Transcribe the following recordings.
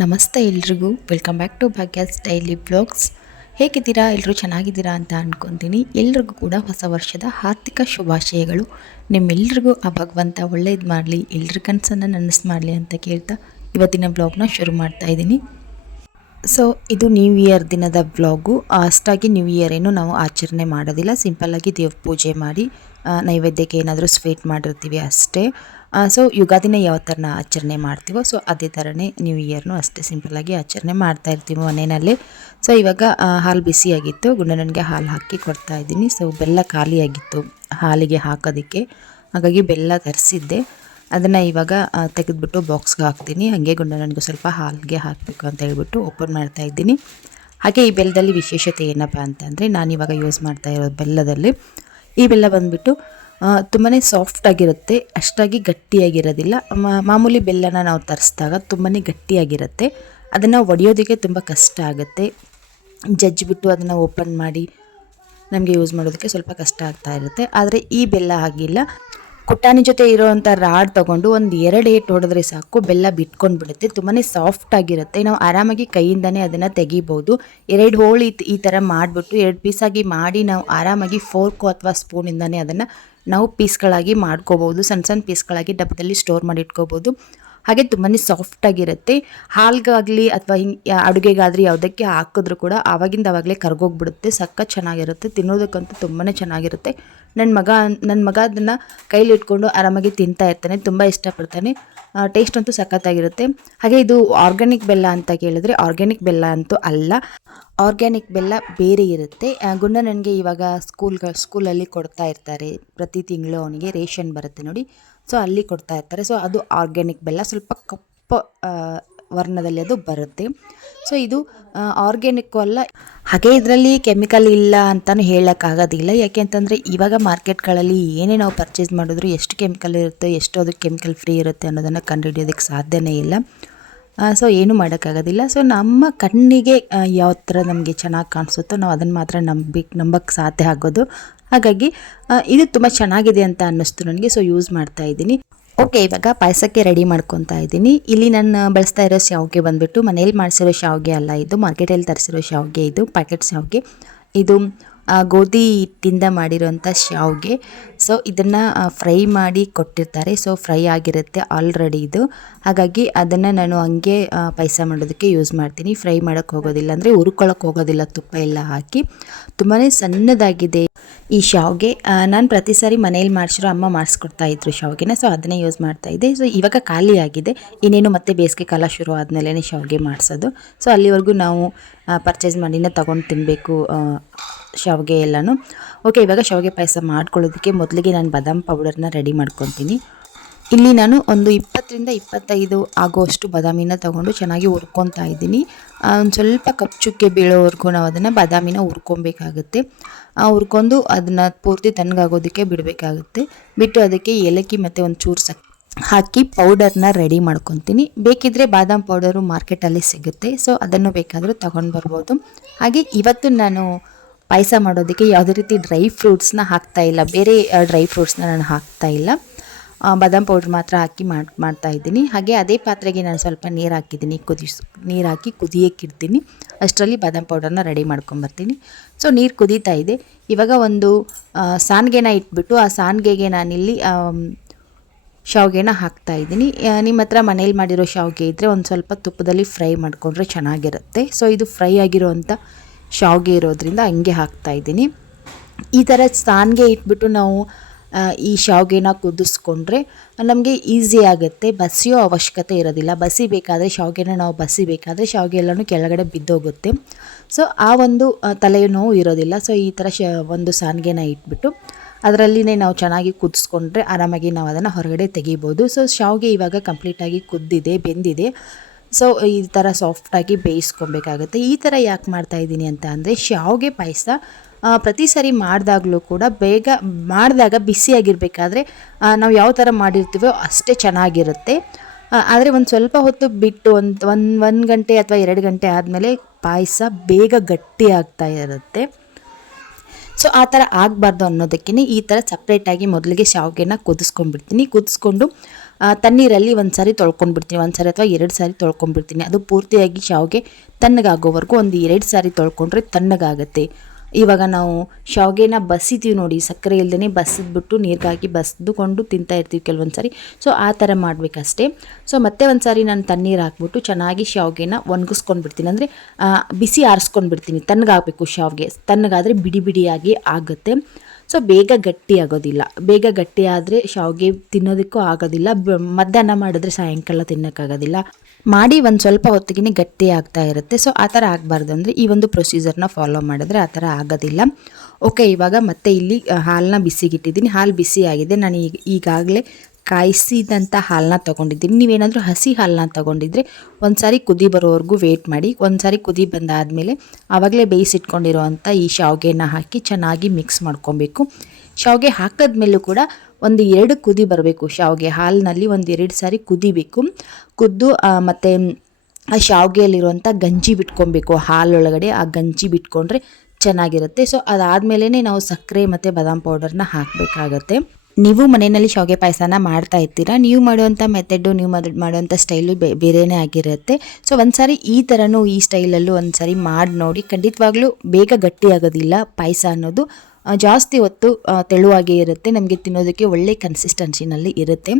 ನಮಸ್ತೆ ಎಲ್ರಿಗೂ, welcome back to Bhagya's daily blogs. ಹೇಗಿದ್ದೀರಾ? ಎಲ್ಲರೂ ಚೆನ್ನಾಗಿದ್ದೀರಾ ಅಂತ ಅಂದ್ಕೊತೀನಿ. ಎಲ್ರಿಗೂ ಕೂಡ ಹೊಸ ವರ್ಷದ ಆರ್ಥಿಕ ಶುಭಾಶಯಗಳು. ನಿಮ್ಮೆಲ್ರಿಗೂ ಆ ಭಗವಂತ ಒಳ್ಳೇದು ಮಾಡಲಿ, ಎಲ್ರ ಕನಸನ್ನು ನನಸು ಮಾಡಲಿ ಅಂತ ಕೇಳ್ತಾ ಇವತ್ತಿನ ಬ್ಲಾಗ್ನ ಶುರು ಮಾಡ್ತಾ ಇದ್ದೀನಿ. ಸೊ ಇದು ನ್ಯೂ ಇಯರ್ ದಿನದ ವ್ಲಾಗು. ಅಷ್ಟಾಗಿ ನ್ಯೂ ಇಯರ್ ಏನು ನಾವು ಆಚರಣೆ ಮಾಡೋದಿಲ್ಲ, ಸಿಂಪಲ್ಲಾಗಿ ದೇವ್ರ ಪೂಜೆ ಮಾಡಿ ನೈವೇದ್ಯಕ್ಕೆ ಏನಾದರೂ ಸ್ವೀಟ್ ಮಾಡಿರ್ತೀವಿ ಅಷ್ಟೇ. ಸೊ ಯುಗಾದಿನ ಯಾವ ಥರನ ಆಚರಣೆ ಮಾಡ್ತೀವೋ ಸೊ ಅದೇ ಥರನೇ ನ್ಯೂ ಇಯರ್ನು ಅಷ್ಟೇ ಸಿಂಪಲ್ಲಾಗಿ ಆಚರಣೆ ಮಾಡ್ತಾ ಇರ್ತೀವಿ ಮನೆಯಲ್ಲಿ. ಸೊ ಇವಾಗ ಹಾಲು ಬಿಸಿಯಾಗಿತ್ತು, ಗುಂಡನಿಗೆ ಹಾಲು ಹಾಕಿ ಕೊಡ್ತಾ ಇದ್ದೀನಿ. ಸೊ ಬೆಲ್ಲ ಖಾಲಿಯಾಗಿತ್ತು ಹಾಲಿಗೆ ಹಾಕೋದಕ್ಕೆ, ಹಾಗಾಗಿ ಬೆಲ್ಲ ತರಿಸಿದ್ದೆ. ಅದನ್ನು ಇವಾಗ ತೆಗೆದುಬಿಟ್ಟು ಬಾಕ್ಸ್ಗೆ ಹಾಕ್ತೀನಿ. ಹಾಗೆ ಗುಂಡನಿಗೂ ಸ್ವಲ್ಪ ಹಾಲಿಗೆ ಹಾಕಬೇಕು ಅಂತ ಹೇಳ್ಬಿಟ್ಟು ಓಪನ್ ಮಾಡ್ತಾ ಇದ್ದೀನಿ. ಹಾಗೆ ಈ ಬೆಲ್ಲದಲ್ಲಿ ವಿಶೇಷತೆ ಏನಪ್ಪ ಅಂತಂದರೆ, ನಾನಿವಾಗ ಯೂಸ್ ಮಾಡ್ತಾ ಇರೋ ಬೆಲ್ಲದಲ್ಲಿ ಈ ಬೆಲ್ಲ ಬಂದುಬಿಟ್ಟು ತುಂಬಾ ಸಾಫ್ಟಾಗಿರುತ್ತೆ, ಅಷ್ಟಾಗಿ ಗಟ್ಟಿಯಾಗಿರೋದಿಲ್ಲ. ಮಾಮೂಲಿ ಬೆಲ್ಲನ ನಾವು ತರಿಸಿದಾಗ ತುಂಬಾ ಗಟ್ಟಿಯಾಗಿರುತ್ತೆ, ಅದನ್ನು ಒಡೆಯೋದಕ್ಕೆ ತುಂಬ ಕಷ್ಟ ಆಗುತ್ತೆ. ಜಜ್ಜಿಬಿಟ್ಟು ಅದನ್ನು ಓಪನ್ ಮಾಡಿ ನಮಗೆ ಯೂಸ್ ಮಾಡೋದಕ್ಕೆ ಸ್ವಲ್ಪ ಕಷ್ಟ ಆಗ್ತಾ ಇರುತ್ತೆ. ಆದರೆ ಈ ಬೆಲ್ಲ ಆಗಿಲ್ಲ. ಕುಟ್ಟಾಣಿ ಜೊತೆ ಇರೋವಂಥ ರಾಡ್ ತೊಗೊಂಡು ಒಂದು 2 ಏಟು ಹೊಡೆದ್ರೆ ಸಾಕು, ಬೆಲ್ಲ ಬಿಟ್ಕೊಂಡು ಬಿಡುತ್ತೆ. ತುಂಬಾ ಸಾಫ್ಟಾಗಿರುತ್ತೆ, ನಾವು ಆರಾಮಾಗಿ ಕೈಯಿಂದನೇ ಅದನ್ನು ತೆಗಿಬೋದು. 2 ಹೋಳು ಈ ಥರ ಮಾಡಿಬಿಟ್ಟು 2 ಪೀಸಾಗಿ ಮಾಡಿ ನಾವು ಆರಾಮಾಗಿ ಫೋರ್ಕು ಅಥವಾ ಸ್ಪೂನಿಂದನೇ ಅದನ್ನು ನಾವು ಪೀಸ್ಗಳಾಗಿ ಮಾಡ್ಕೋಬೋದು. ಸಣ್ಣ ಸಣ್ಣ ಪೀಸ್ಗಳಾಗಿ ಡಬ್ಬದಲ್ಲಿ ಸ್ಟೋರ್ ಮಾಡಿ ಇಟ್ಕೋಬೋದು. ಹಾಗೆ ತುಂಬಾ ಸಾಫ್ಟಾಗಿರುತ್ತೆ. ಹಾಲ್ಗಾಗಲಿ ಅಥವಾ ಹಿಂಗೆ ಅಡುಗೆಗಾದ್ರೂ ಯಾವುದಕ್ಕೆ ಹಾಕಿದ್ರೂ ಕೂಡ ಆವಾಗಲೇ ಕರ್ಗೋಗ್ಬಿಡುತ್ತೆ. ಸಖತ್ ಚೆನ್ನಾಗಿರುತ್ತೆ, ತಿನ್ನೋದಕ್ಕಂತೂ ತುಂಬಾ ಚೆನ್ನಾಗಿರುತ್ತೆ. ನನ್ನ ಮಗ ಅದನ್ನು ಕೈಲಿ ಇಟ್ಕೊಂಡು ಆರಾಮಾಗಿ ತಿಂತಾ ಇರ್ತಾನೆ, ತುಂಬ ಇಷ್ಟಪಡ್ತಾನೆ. ಟೇಸ್ಟ್ ಅಂತೂ ಸಖತ್ತಾಗಿರುತ್ತೆ. ಹಾಗೆ ಇದು ಆರ್ಗ್ಯಾನಿಕ್ ಬೆಲ್ಲ ಅಂತ ಕೇಳಿದ್ರೆ ಆರ್ಗ್ಯಾನಿಕ್ ಬೆಲ್ಲ ಅಂತೂ ಅಲ್ಲ, ಆರ್ಗ್ಯಾನಿಕ್ ಬೆಲ್ಲ ಬೇರೆ ಇರುತ್ತೆ. ಗುಂಡ ನನಗೆ ಇವಾಗ ಸ್ಕೂಲಲ್ಲಿ ಕೊಡ್ತಾ ಇರ್ತಾರೆ, ಪ್ರತಿ ತಿಂಗಳು ಅವನಿಗೆ ರೇಷನ್ ಬರುತ್ತೆ ನೋಡಿ, ಸೊ ಅಲ್ಲಿ ಕೊಡ್ತಾ ಇರ್ತಾರೆ. ಸೊ ಅದು ಆರ್ಗ್ಯಾನಿಕ್ ಬೆಲ್ಲ, ಸ್ವಲ್ಪ ಕಪ್ಪು ವರ್ಣದಲ್ಲಿ ಅದು ಬರುತ್ತೆ. ಸೊ ಇದು ಆರ್ಗ್ಯಾನಿಕ್ಕು ಅಲ್ಲ. ಹಾಗೆ ಇದರಲ್ಲಿ ಕೆಮಿಕಲ್ ಇಲ್ಲ ಅಂತಲೂ ಹೇಳೋಕ್ಕಾಗೋದಿಲ್ಲ. ಯಾಕೆ ಅಂತಂದರೆ ಇವಾಗ ಮಾರ್ಕೆಟ್ಗಳಲ್ಲಿ ಏನೇ ನಾವು ಪರ್ಚೇಸ್ ಮಾಡಿದ್ರು ಎಷ್ಟು ಕೆಮಿಕಲ್ ಇರುತ್ತೆ, ಎಷ್ಟು ಅದಕ್ಕೆ ಕೆಮಿಕಲ್ ಫ್ರೀ ಇರುತ್ತೆ ಅನ್ನೋದನ್ನು ಕಂಡುಹಿಡಿಯೋದಕ್ಕೆ ಸಾಧ್ಯನೇ ಇಲ್ಲ. ಸೊ ಏನೂ ಮಾಡೋಕ್ಕಾಗೋದಿಲ್ಲ. ಸೊ ನಮ್ಮ ಕಣ್ಣಿಗೆ ಯಾವ ಥರ ನಮಗೆ ಚೆನ್ನಾಗಿ ಕಾಣಿಸುತ್ತೋ ನಾವು ಅದನ್ನು ಮಾತ್ರ ನಂಬಕ್ಕೆ ಸಾಧ್ಯ ಆಗೋದು. ಹಾಗಾಗಿ ಇದು ತುಂಬ ಚೆನ್ನಾಗಿದೆ ಅಂತ ಅನ್ನಿಸ್ತು ನನಗೆ, ಸೊ ಯೂಸ್ ಮಾಡ್ತಾ ಇದ್ದೀನಿ. ಓಕೆ, ಇವಾಗ ಪಾಯಸಕ್ಕೆ ರೆಡಿ ಮಾಡ್ಕೊತಾ ಇದ್ದೀನಿ. ಇಲ್ಲಿ ನಾನು ಬಳಸ್ತಾ ಇರೋ ಶಾವಿಗೆ ಬಂದುಬಿಟ್ಟು ಮನೇಲಿ ಮಾಡಿಸಿರೋ ಶಾವಿಗೆ ಅಲ್ಲ, ಇದು ಮಾರ್ಕೆಟಲ್ಲಿ ತರಿಸಿರೋ ಶಾವಿಗೆ, ಇದು ಪ್ಯಾಕೆಟ್ ಶಾವಿಗೆ. ಇದು ಗೋಧಿ ಹಿಟ್ಟಿಂದ ಮಾಡಿರೋಂಥ ಶಾವಿಗೆ. ಸೊ ಇದನ್ನು ಫ್ರೈ ಮಾಡಿ ಕೊಟ್ಟಿರ್ತಾರೆ, ಸೊ ಫ್ರೈ ಆಗಿರುತ್ತೆ ಆಲ್ರೆಡಿ ಇದು. ಹಾಗಾಗಿ ಅದನ್ನು ನಾನು ಹಂಗೆ ಪಾಯಸ ಮಾಡೋದಕ್ಕೆ ಯೂಸ್ ಮಾಡ್ತೀನಿ. ಫ್ರೈ ಮಾಡೋಕ್ಕೆ ಹೋಗೋದಿಲ್ಲ, ಅಂದರೆ ಹುರ್ಕೊಳ್ಳೋಕೆ ಹೋಗೋದಿಲ್ಲ ತುಪ್ಪ ಎಲ್ಲ ಹಾಕಿ. ತುಂಬಾ ಸಣ್ಣದಾಗಿದೆ ಈ ಶಾವಿಗೆ. ನಾನು ಪ್ರತಿ ಸಾರಿ ಮನೇಲಿ ಮಾಡಿಸಿರೋ ಅಮ್ಮ ಮಾಡಿಸ್ಕೊಡ್ತಾ ಇದ್ರು ಶಾವಿಗೆನ, ಸೊ ಅದನ್ನೇ ಯೂಸ್ ಮಾಡ್ತಾಯಿದ್ದೆ. ಸೊ ಇವಾಗ ಖಾಲಿ ಆಗಿದೆ, ಇನ್ನೇನು ಮತ್ತೆ ಬೇಸಿಗೆ ಕಾಲ ಶುರು ಆದಮೇಲೆ ಶಾವಿಗೆ ಮಾಡಿಸೋದು. ಸೊ ಅಲ್ಲಿವರೆಗೂ ನಾವು ಪರ್ಚೇಸ್ ಮಾಡಿನೇ ತೊಗೊಂಡು ತಿನ್ನಬೇಕು ಶಾವಿಗೆ ಎಲ್ಲನೂ. ಓಕೆ, ಇವಾಗ ಶಾವಿಗೆ ಪಾಯಸ ಮಾಡ್ಕೊಳ್ಳೋದಕ್ಕೆ ಮೊದಲಿಗೆ ನಾನು ಬಾದಾಮ್ ಪೌಡರ್ನ ರೆಡಿ ಮಾಡ್ಕೊತೀನಿ. ಇಲ್ಲಿ ನಾನು ಒಂದು 20ರಿಂದ 25 ಆಗೋಷ್ಟು ಬಾದಾಮಿನ ತೊಗೊಂಡು ಚೆನ್ನಾಗಿ ಹುರ್ಕೊತಾ ಇದ್ದೀನಿ. ಒಂದು ಸ್ವಲ್ಪ ಕಪ್ಪು ಚುಕ್ಕೆ ಬೀಳೋವರೆಗೂ ನಾವು ಅದನ್ನು ಬಾದಾಮಿನ ಹುರ್ಕೊಬೇಕಾಗುತ್ತೆ. ಹುರ್ಕೊಂಡು ಅದನ್ನು ಪೂರ್ತಿ ತಣ್ಣಗಾಗೋದಕ್ಕೆ ಬಿಡಬೇಕಾಗುತ್ತೆ. ಬಿಟ್ಟು ಅದಕ್ಕೆ ಏಲಕ್ಕಿ ಮತ್ತು ಒಂದು ಚೂರು ಹಾಕಿ ಪೌಡರ್ನ ರೆಡಿ ಮಾಡ್ಕೊತೀನಿ. ಬೇಕಿದ್ದರೆ ಬಾದಾಮ್ ಪೌಡರು ಮಾರ್ಕೆಟಲ್ಲಿ ಸಿಗುತ್ತೆ, ಸೊ ಅದನ್ನು ಬೇಕಾದರೂ ತೊಗೊಂಡು ಬರ್ಬೋದು. ಹಾಗೆ ಇವತ್ತು ನಾನು ಪಾಯಸ ಮಾಡೋದಕ್ಕೆ ಯಾವುದೇ ರೀತಿ ಡ್ರೈ ಫ್ರೂಟ್ಸ್ನ ಹಾಕ್ತಾಯಿಲ್ಲ, ಬೇರೆ ಡ್ರೈ ಫ್ರೂಟ್ಸ್ನ ನಾನು ಹಾಕ್ತಾಯಿಲ್ಲ, ಬಾದಾಮ್ ಪೌಡ್ರ್ ಮಾತ್ರ ಹಾಕಿ ಮಾಡ್ತಾಯಿದ್ದೀನಿ. ಹಾಗೆ ಅದೇ ಪಾತ್ರೆಗೆ ನಾನು ಸ್ವಲ್ಪ ನೀರು ಹಾಕಿದ್ದೀನಿ, ನೀರು ಹಾಕಿ ಕುದಿಯೋಕ್ಕಿಡ್ತೀನಿ. ಅಷ್ಟರಲ್ಲಿ ಬಾದಾಮ್ ಪೌಡರ್ನ ರೆಡಿ ಮಾಡ್ಕೊಂಬರ್ತೀನಿ. ಸೊ ನೀರು ಕುದೀತಾ ಇದೆ. ಇವಾಗ ಒಂದು ಸಾನ್ಗೆನ ಇಟ್ಬಿಟ್ಟು ಆ ಸಾನ್ಗೆಗೆ ನಾನಿಲ್ಲಿ ಶಾವಿಗೆನ ಹಾಕ್ತಾಯಿದ್ದೀನಿ. ನಿಮ್ಮ ಹತ್ರ ಮನೇಲಿ ಮಾಡಿರೋ ಶಾವಿಗೆ ಇದ್ದರೆ ಒಂದು ಸ್ವಲ್ಪ ತುಪ್ಪದಲ್ಲಿ ಫ್ರೈ ಮಾಡಿಕೊಂಡ್ರೆ ಚೆನ್ನಾಗಿರುತ್ತೆ. ಸೊ ಇದು ಫ್ರೈ ಆಗಿರೋವಂಥ ಶಾವಿಗೆ ಇರೋದ್ರಿಂದ ಹಂಗೆ ಹಾಕ್ತಾಯಿದ್ದೀನಿ. ಈ ಥರ ಸಾನ್ಗೆ ಇಟ್ಬಿಟ್ಟು ನಾವು ಈ ಶಾವಿಗೆನ ಕುದಿಸ್ಕೊಂಡ್ರೆ ನಮಗೆ ಈಸಿ ಆಗುತ್ತೆ, ಬಸಿಯೋ ಅವಶ್ಯಕತೆ ಇರೋದಿಲ್ಲ. ಬಸಿಬೇಕಾದ್ರೆ ಶಾವಿಗೆನ ನಾವು ಬಸಿಬೇಕಾದ್ರೆ ಶಾವಿಗೆ ಎಲ್ಲನೂ ಕೆಳಗಡೆ ಬಿದ್ದೋಗುತ್ತೆ. ಸೊ ಆ ಒಂದು ತಲೆಯ ನೋವು ಇರೋದಿಲ್ಲ. ಸೊ ಈ ಥರ ಒಂದು ಸಾನ್ಗೆನ ಇಟ್ಬಿಟ್ಟು ಅದರಲ್ಲಿನೇ ನಾವು ಚೆನ್ನಾಗಿ ಕುದಿಸ್ಕೊಂಡ್ರೆ ಆರಾಮಾಗಿ ನಾವು ಅದನ್ನು ಹೊರಗಡೆ ತೆಗಿಬೋದು. ಸೊ ಶಾವಿಗೆ ಇವಾಗ ಕಂಪ್ಲೀಟಾಗಿ ಕುದ್ದಿದೆ, ಬೆಂದಿದೆ. ಸೊ ಈ ಥರ ಸಾಫ್ಟಾಗಿ ಬೇಯಿಸ್ಕೊಬೇಕಾಗುತ್ತೆ. ಈ ಥರ ಯಾಕೆ ಮಾಡ್ತಾಯಿದ್ದೀನಿ ಅಂತ ಅಂದರೆ, ಶಾವಿಗೆ ಪಾಯಸ ಪ್ರತಿ ಸಾರಿ ಮಾಡಿದಾಗಲೂ ಕೂಡ ಮಾಡಿದಾಗ ಬಿಸಿಯಾಗಿರಬೇಕಾದ್ರೆ ನಾವು ಯಾವ ಥರ ಮಾಡಿರ್ತೀವೋ ಅಷ್ಟೇ ಚೆನ್ನಾಗಿರುತ್ತೆ. ಆದರೆ ಒಂದು ಸ್ವಲ್ಪ ಹೊತ್ತು ಬಿಟ್ಟು ಒಂದು ಗಂಟೆ ಅಥವಾ 2 ಗಂಟೆ ಆದಮೇಲೆ ಪಾಯಸ ಬೇಗ ಗಟ್ಟಿ ಆಗ್ತಾ ಇರುತ್ತೆ. ಸೊ ಆ ಥರ ಆಗಬಾರ್ದು ಅನ್ನೋದಕ್ಕೆ ಈ ಥರ ಸಪ್ರೇಟಾಗಿ ಮೊದಲಿಗೆ ಶಾವಿಗೆನ ಕುದಿಸ್ಕೊಂಡ್ಬಿಡ್ತೀನಿ. ಕುದಿಸ್ಕೊಂಡು ತಣ್ಣೀರಲ್ಲಿ ಒಂದು ಸಾರಿ ತೊಳ್ಕೊಂಡ್ಬಿಡ್ತೀನಿ, ಒಂದು ಸಾರಿ ಅಥವಾ 2 ಸಾರಿ ತೊಳ್ಕೊಂಡ್ಬಿಡ್ತೀನಿ. ಅದು ಪೂರ್ತಿಯಾಗಿ ಶಾವಿಗೆ ತಣ್ಣಗಾಗೋವರೆಗೂ ಒಂದು 2 ಸಾರಿ ತೊಳ್ಕೊಂಡ್ರೆ ತಣ್ಣಗಾಗುತ್ತೆ. ಇವಾಗ ನಾವು ಶಾವಿಗೆನ ಬಸಿತೀವಿ ನೋಡಿ, ಸಕ್ಕರೆ ಇಲ್ಲದೇ ಬಸಿದ್ಬಿಟ್ಟು ನೀರಿಗೆ ಹಾಕಿ ಬಸಿದುಕೊಂಡು ತಿಂತಾ ಇರ್ತೀವಿ ಕೆಲವೊಂದು ಸಾರಿ. ಸೊ ಆ ಥರ ಮಾಡಬೇಕಷ್ಟೇ. ಸೊ ಮತ್ತೆ ಒಂದು ಸಾರಿ ನಾನು ತಣ್ಣೀರು ಹಾಕ್ಬಿಟ್ಟು ಚೆನ್ನಾಗಿ ಶಾವಿಗೆನ ಒಣಗಿಸ್ಕೊಂಡ್ಬಿಡ್ತೀನಿ, ಅಂದರೆ ಬಿಸಿ ಆರಿಸ್ಕೊಂಡ್ಬಿಡ್ತೀನಿ. ತಣ್ಣಗಾಗಬೇಕು ಶಾವಿಗೆ, ತಣ್ಣಗಾದರೆ ಬಿಡಿ ಬಿಡಿಯಾಗಿ ಆಗುತ್ತೆ. ಸೊ ಬೇಗ ಗಟ್ಟಿ ಆಗೋದಿಲ್ಲ, ಬೇಗ ಗಟ್ಟಿ ಆದರೆ ಶಾವಿಗೆ ತಿನ್ನೋದಕ್ಕೂ ಆಗೋದಿಲ್ಲ. ಮಧ್ಯಾಹ್ನ ಮಾಡಿದ್ರೆ ಸಾಯಂಕಾಲ ತಿನ್ನೋಕ್ಕಾಗೋದಿಲ್ಲ. ಮಾಡಿ ಒಂದು ಸ್ವಲ್ಪ ಹೊತ್ತಿಗೆ ಗಟ್ಟಿ ಆಗ್ತಾ ಇರುತ್ತೆ. ಸೊ ಆ ಥರ ಆಗಬಾರ್ದು ಅಂದರೆ ಈ ಒಂದು ಪ್ರೊಸೀಜರ್ನ ಫಾಲೋ ಮಾಡಿದ್ರೆ ಆ ಥರ ಆಗೋದಿಲ್ಲ. ಓಕೆ, ಇವಾಗ ಮತ್ತೆ ಇಲ್ಲಿ ಹಾಲನ್ನ ಬಿಸಿಗಿಟ್ಟಿದ್ದೀನಿ. ಹಾಲು ಬಿಸಿ ಆಗಿದೆ. ನಾನು ಈಗಾಗಲೇ ಕಾಯಿಸಿದಂಥ ಹಾಲನ್ನ ತೊಗೊಂಡಿದ್ದೀನಿ. ನೀವೇನಾದರೂ ಹಸಿ ಹಾಲನ್ನ ತೊಗೊಂಡಿದ್ರೆ ಒಂದು ಸಾರಿ ಕುದಿ ಬರೋವರೆಗೂ ವೆಯ್ಟ್ ಮಾಡಿ. ಒಂದು ಸಾರಿ ಕುದಿ ಬಂದಾದಮೇಲೆ ಆವಾಗಲೇ ಬೇಯಿಸಿಟ್ಕೊಂಡಿರೋವಂಥ ಈ ಶಾವಿಗೆನ ಹಾಕಿ ಚೆನ್ನಾಗಿ ಮಿಕ್ಸ್ ಮಾಡ್ಕೊಬೇಕು. ಶಾವಿಗೆ ಹಾಕಿದ್ಮೇಲೂ ಕೂಡ ಒಂದು 2 ಕುದಿ ಬರಬೇಕು. ಶಾವಿಗೆ ಹಾಲಿನಲ್ಲಿ ಒಂದು 2 ಸಾರಿ ಕುದಿಬೇಕು. ಕುದ್ದು ಮತ್ತು ಆ ಶಾವಿಗೆಯಲ್ಲಿರುವಂಥ ಗಂಜಿ ಬಿಟ್ಕೊಬೇಕು ಹಾಲೊಳಗಡೆ. ಆ ಗಂಜಿ ಬಿಟ್ಕೊಂಡ್ರೆ ಚೆನ್ನಾಗಿರುತ್ತೆ. ಸೊ ಅದಾದಮೇಲೆ ನಾವು ಸಕ್ಕರೆ ಮತ್ತು ಬಾದಾಮ್ ಪೌಡರ್ನ ಹಾಕಬೇಕಾಗತ್ತೆ. ನೀವು ಮನೆಯಲ್ಲಿ ಶಾವಿಗೆ ಪಾಯಸನ ಮಾಡ್ತಾ ಇರ್ತೀರಾ, ನೀವು ಮಾಡುವಂಥ ಮೆಥಡು, ನೀವು ಮಾಡುವಂಥ ಸ್ಟೈಲು ಬೇರೆಯೇ ಆಗಿರುತ್ತೆ. ಸೊ ಒಂದು ಸಾರಿ ಈ ಥರನೂ ಈ ಸ್ಟೈಲಲ್ಲೂ ಒಂದು ಸಾರಿ ಮಾಡಿ ನೋಡಿ. ಖಂಡಿತವಾಗ್ಲೂ ಬೇಗ ಗಟ್ಟಿ ಆಗೋದಿಲ್ಲ ಪಾಯಸ ಅನ್ನೋದು, ಜಾಸ್ತಿ ಹೊತ್ತು ತೆಳುವಾಗೇ ಇರುತ್ತೆ. ನಮಗೆ ತಿನ್ನೋದಕ್ಕೆ ಒಳ್ಳೆ ಕನ್ಸಿಸ್ಟೆನ್ಸಿನಲ್ಲಿ ಇರುತ್ತೆ.